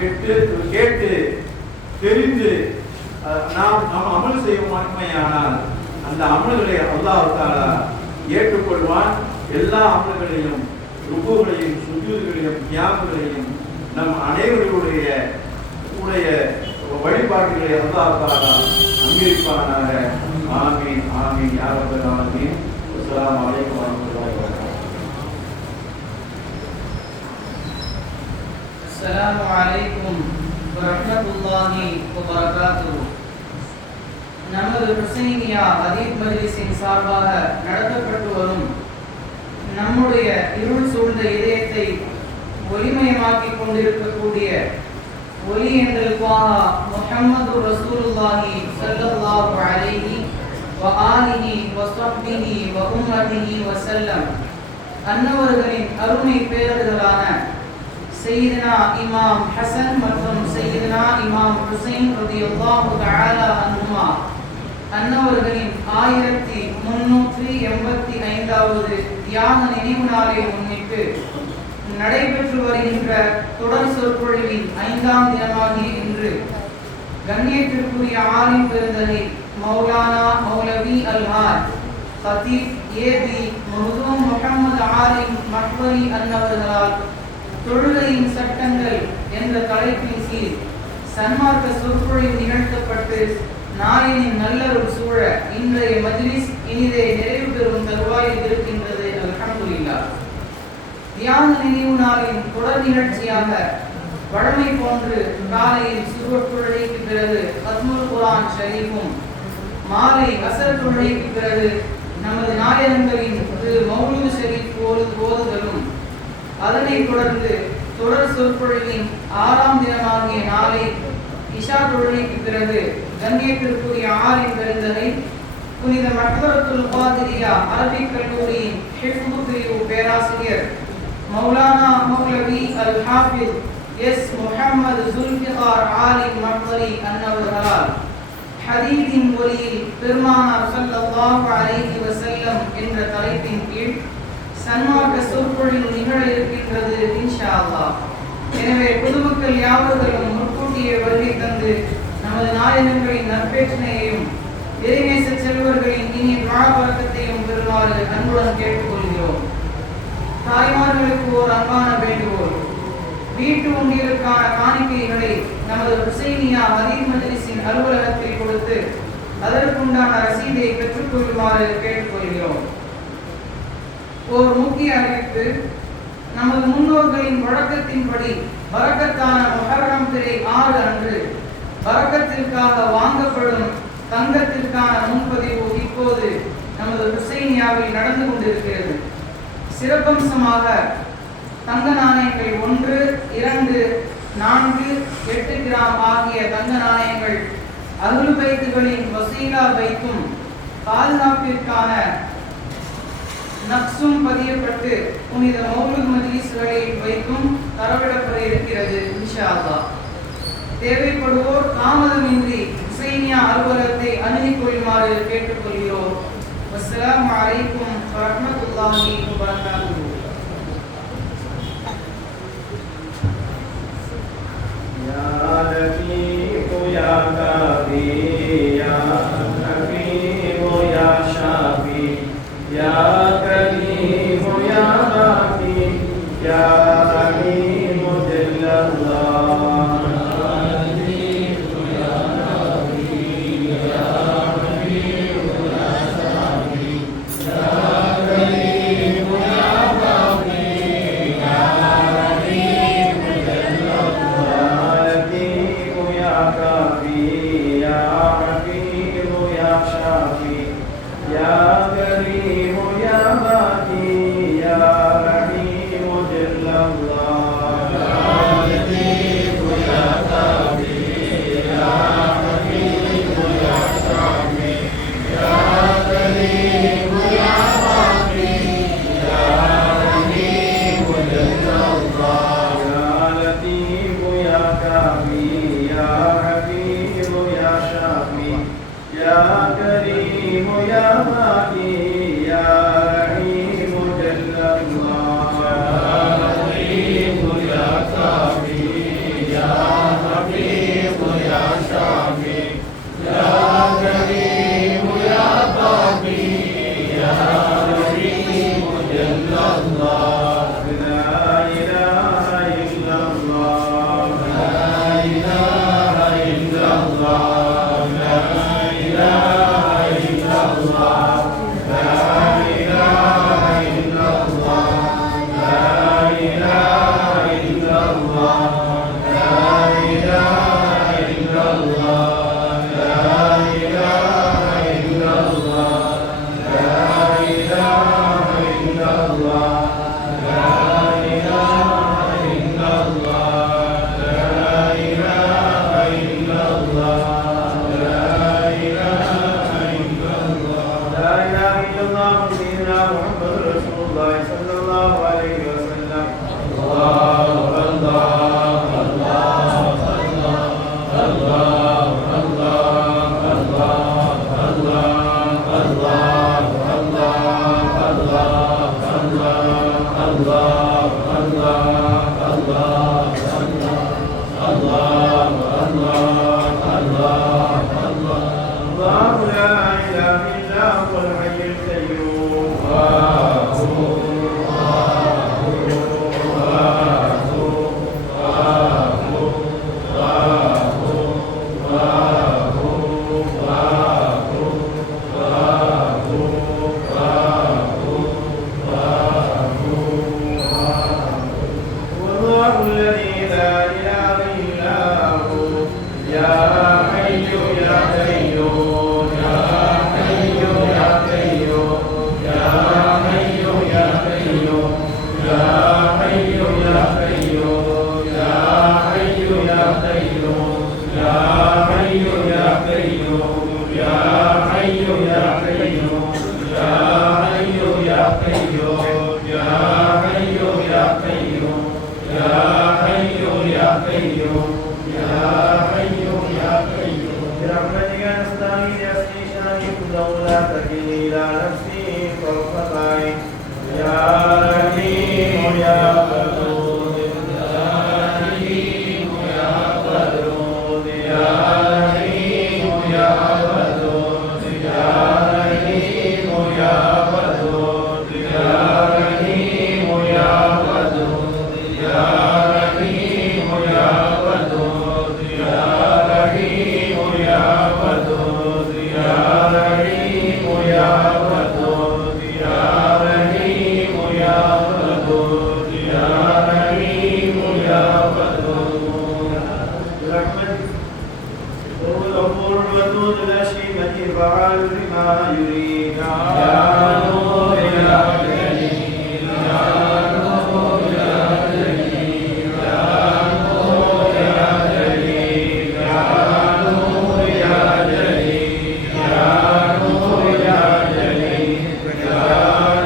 கேட்டு தெரிந்து நாம் அமல் செய்வோமானால் அந்த அமல்களை அல்லாஹ் தஆலா ஏற்றுக்கொள்வான். எல்லா அமல்களையும், ருக்குகளையும், சுஜூதுகளையும், தியாகங்களையும் நம் அனைவருடைய வழிபாடுகளை அல்லாஹ் தஆலா அங்கீகரிப்பானாக. ஆமீன் ஆமீன் யா ரப்பல் ஆலமீன். அஸ்ஸலாமு அலைக்கும் வரஹ்மத்துல்லாஹி வபரகாத்துஹு. அஸ்ஸலாமு அலைக்கும் வரஹ்மத்துல்லாஹி வபரகாத்துஹு. நமது ஹுசைனியா ஹதீஸ் மஜ்லிஸின் சார்பாக நடத்தப்பட்டு வரும் நம்முடைய இருள் சூழ்ந்த இதயத்தை ஒளிமயமாக்கிக் கொண்டிருக்கக்கூடிய ஒலி எங்களுக்காக முஹம்மது ரசூலுல்லாஹி ஸல்லல்லாஹு அலைஹி வ ஆலிஹி வ ஸஹ்பிஹி வ உம்மத்திஹி வ ஸல்லம் அன்னவர்களின் அருமை பேரர்களான சையதுனா இமாம் ஹசன் மற்றும் சையதுனா இமாம் ஹுசைன் ரலியல்லாஹு தஆலா அன்ஹுமா அன்னவர்களின் 1385வது தியாக நினைவு நாளை முன்னிட்டு நடைபெற்று வருகின்ற தொடர் சொற்பொழிவின் 5ஆம் தினமாகிய இன்று கண்ணியத்திற்குரிய ஆலிம் பெருந்தகை மௌலானா மௌலவி அல்ஹாஜ் கதீப் ஏபி மஹ்தூம் முஹம்மது ஆலிம் மஹ்வரி அன்னவர்களால் தொழுகையின் சட்டங்கள் என்ற தலைப்பின் கீழ் சன்மார்க்க சொற்பொழிவு நிகழ்த்தப்பட்டு நாளின் நல்லருள் சூழ இன்றைய மஜ்லிஸ் இனிதே நிறைவு பெறும் தருவாயில் இருக்கின்றது. அல்ஹம்துலில்லாஹ். தியாக நினைவு நாளின் தொடர் நிகழ்ச்சியாக வழமை போன்று காலையில் சுபஹ் தொழுகைக்கு பிறகு கத்முல் குர்ஆன் ஷரீஃபும், மாலை அஸர் தொழுகைக்கு பிறகு நமது நாயகங்களின் மௌலூத் ஷரீஃப் ஓதுதலும், அதனைத் தொடர்ந்து தொடர் சொற்பொழிவின் 6ஆம் தினமாகிய நாளை இஷா தொழுகைக்கு பிறகு கண்ணியத்திற்குரிய ஆலிம் பெருந்தகை புனித மக்பரத்துல் காதிரியா அரபிக் கல்லூரியின் ஹிஃப்து பிரிவு பேராசிரியர் மௌலானா மௌலவி அல் ஹாஃபிஸ் எஸ் முஹம்மது ஜுல்ஃபிகார் ஆலிம் மஹ்வரி அன்னவர்களால் ஹதீஸின் ஒலியில் பெருமானார் ஸல்லல்லாஹு அலைஹி வஸல்லம் என்ற தலைப்பின் கீழ் சன்மார்க்க சொற்பொழிவு நிகழ இருக்கின்றது இன்ஷா அல்லாஹ். எனவே பொதுமக்கள் யாவர்களும் முன்கூட்டியே வருகை தந்து நமது நாயகங்களின் நற்பேற்றினையையும் இறைநேச செல்வர்களின் இனிய துஆ பரக்கத்தையும் பெறுமாறு அன்புடன் கேட்டுக்கொள்கிறோம். தாய்மார்களுக்கு ஓர் அன்பான வேண்டுகோள். வீட்டு உண்டியலுக்கான காணிக்கைகளை நமது ஹுசைனியா ஹதீஸ் மஜ்லிஸின் அலுவலகத்தில் கொடுத்து அதற்குண்டான ரசீதை பெற்றுக்கொள்ளுமாறு கேட்டுக்கொள்கிறோம். ஒரு முக்கிய அறிவிப்பு. நமது முன்னோர்களின் வழக்கத்தின்படி பரக்கத்தான முஹர்ரம் பிறை 6 அன்று பரக்கத்திற்காக வாங்கப்படும் தங்கத்திற்கான முன்பதிவு இப்போது நமது ஹுசைனியாவில் நடந்து கொண்டிருக்கிறது. சிறப்பம்சமாக தங்க நாணயங்கள் 1, 2, 4, 8 கிராம் ஆகிய தங்க நாணயங்கள் அஹ்லு பைத்துகளின் வசீலா பைத்தும் பாதுகாப்பிற்கான நக்ஸும் பதியப்பட்டு புனித மௌலூத் மஜ்லிஸ்களில் வைத்தும் தரவிடப்பட இருக்கிறது இன்ஷா அல்லாஹ். தேவைப்படுவோர் தாமதமின்றி ஹுசைனியா அலுவலகத்தை அணுகிக் கொள்ளுமாறு கேட்டுக்கொள்கிறோம். அஸ்ஸலாமு அலைக்கும் வரஹ்மத்துல்லாஹி வபரகாத்துஹு. யா லதீஃபு யா காஃபி யா ஹபீபு யா ஷாஃபி யா கரீமு யா பாகி யா ரஹீமு ஜல்லல்லாஹ். Ya برحمتك نستعين أصلي شاني كله لا تكلني إلى نفسي طرفة عين يا رحيم يا ودود يا رحيم يا ودود يا رحيم يا ودود يا رحيم يا ودود يا رحيم يا ودود يا رحيم يا ودود يا رحيم يا ودود يا رحيم يا ودود يا رحيم يا ودود يا رحيم يا ودود برحمتك هو الغفور الودود لا شيء فعال لما يريد يا نور يا جليل يا نور يا جليل يا نور يا جليل يا نور يا جليل يا نور يا جليل يا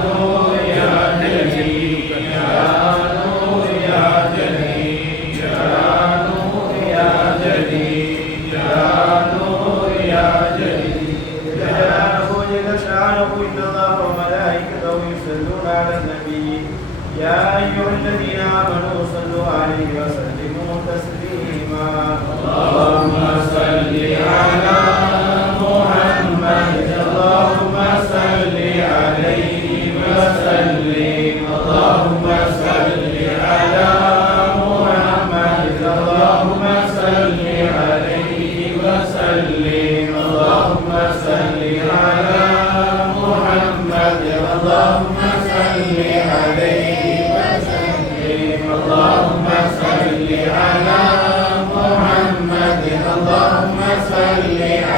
نور يا جليل يا نور يا جليل يا نور يا جليل يا نور يا جليل جلاله جل شانه إن الله وملائكته يصلون على النبي يا أيها الذين آمنوا صلوا عليه وسلموا تسليما اللهم صل على محمد اللهم صل عليه وسلم اللهم صل على محمد اللهم صل عليه وسلم اللهم صل على محمد اللهم صل عليه وسلم اللهم صل على محمد اللهم صل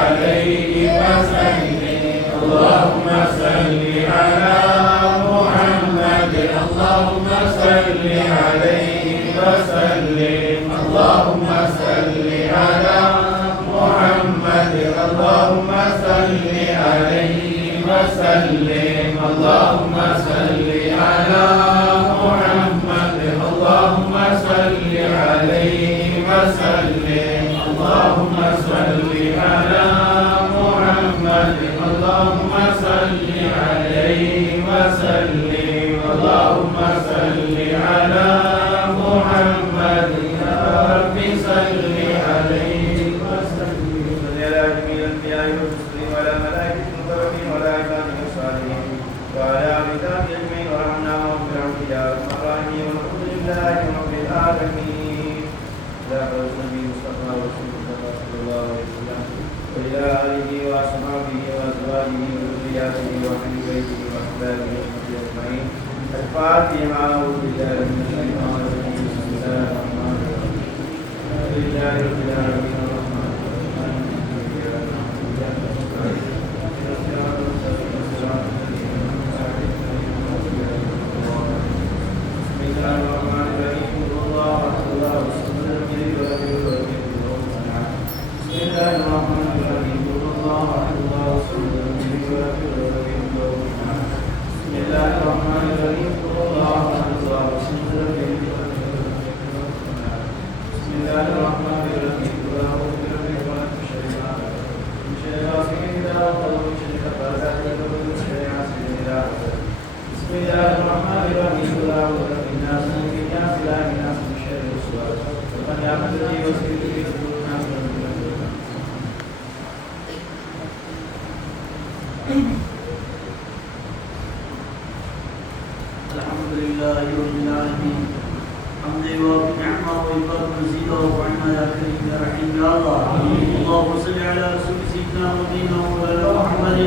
عليه وسلم اللهم صل على محمد اللهم صل عليه وسلم اللهم صل على محمد اللهم صل عليه وسلم اللهم صل على محمد اللهم صل عليه وسلم اللهم صل على محمد اللهم صل عليه وسلم اللهم صل على محمد يا رب صل عليه وسلم صل على جميع الانبياء والمرسلين وعلى ملائكه المقربين وعلى عباده الصالحين وعلى عباده اجمعين ورحمنا وبرحمتك يا ارحم الراحمين والحمد لله رب العالمين لا حول النبي المصطفى رسول الله صلى الله عليه وسلم وإلى آله وأصحابه وأزواجه وذرياته وأهل بيته وأحبابه أجمعين الفاتحة أعوذ بالله من الشيطان الرجيم بسم الله الرحمن الرحيم الحمد لله رب العالمين الرحمن الرحيم بسم الله الرحمن الرحيم الله الله الصمد الذي لم يلد ولم يولد بسم الله الرحمن الرحيم الله الله الصمد الذي لم يلد ولم يولد بسم الله الرحمن الرحيم الله الله الصمد الذي لم يلد ولم يولد بسم الله الرحمن الرحيم الله أكبر بكلمات الشيطان من شر غاسق إذا وقب من شر النفاثات ومن شر حاسد إذا حسد بسم الله الرحمن الرحيم الله أكبر بالناس من الناس لا الناس من شر الوسواس ومن يعمل الذي يوسوس في صدور الناس من الحمد لله رب العالمين حمد وافي نعمه ويفضل مزيده وعنا يا كريم يا رحيم يا الله اللهم صل على رسول سيدنا ونبينا مولانا محمد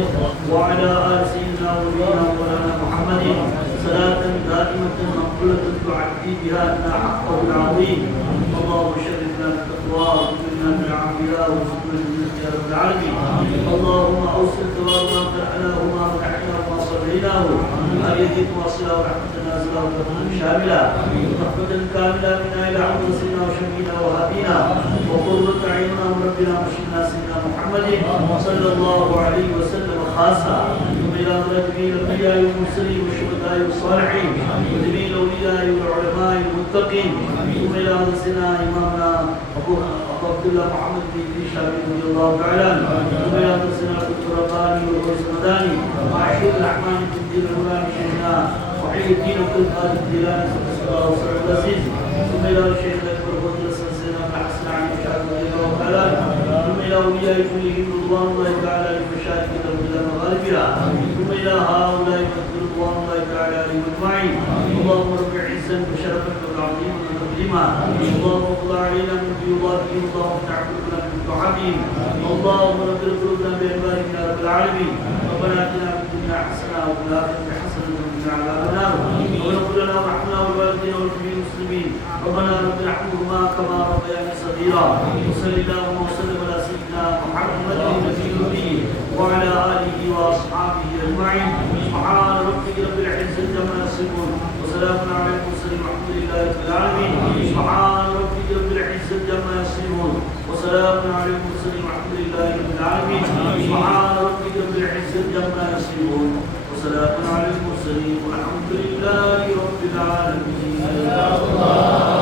وعلى ال سيدنا ونبينا مولانا محمد صلاه دائمه مقبوله تعدي بها لنا حقه العظيم اللهم شرفنا بالتقوى وكلنا بالعافيه وارزقنا بالجنه يا رب العالمين اللهم اوصل ثوابنا فتحناهما فتحناهما صليناه أن يديك واصلا ورحمة نازلة وفتحا شاملة ورحمة كاملة منا إلى عبد سيدنا وشفينا وهدينا وقرة عيننا وربنا وشفنا سيدنا محمد صلى الله عليه وسلم خاصة ثم إلى حضرة جميع الأنبياء والمرسلين والشهداء والصالحين وجميع الأولياء والعلماء المتقين ثم إلى حضرة سيدنا إمامنا أبو عبد الله محمد بن إدريس رضي الله تعالى عنه ثم إلى حضرة سيدنا الدكتور رباني والغوث المداني وعشيق الرحمن بن الدين الغلامي شيخنا وحي الدين عبد القادر الجيلاني صلى الله عليه وسلم ثم إلى الشيخ الأكبر فضل سيدنا ابن حسن علي شعب رضي الله تعالى ثم إلى أولياء كلهم رضوان الله تعالى لمشاهد الأرض إلى مغاربها ثم إلى هؤلاء رضوان الله تعالى عليهم أجمعين اللهم رب عزا وشرفا وتعظيما وتكريما اللهم اقض علينا من بيضاتهم اللهم تعبدنا من دعائهم اللهم رب قلوبنا بأنوارك يا رب العالمين ربنا آتنا في الدنيا حسنة وفي الآخرة حسنة وقنا عذاب النار واغفر لنا ورحمنا والوالدين والجميع المسلمين ربنا رب ارحمهما كما ربياني صغيرا وصل اللهم وسلم على سيدنا محمد النبي الأمي وعلى آله وأصحابه أجمعين سبحان ربك رب العزة عما يصفون وسلام على المرسلين والحمد لله رب العالمين سبحان ربك رب العزة عما يصفون وسلام على المرسلين والحمد لله رب العالمين سبحان ربك رب العزة عما يصفون وسلام على المرسلين والحمد لله رب العالمين.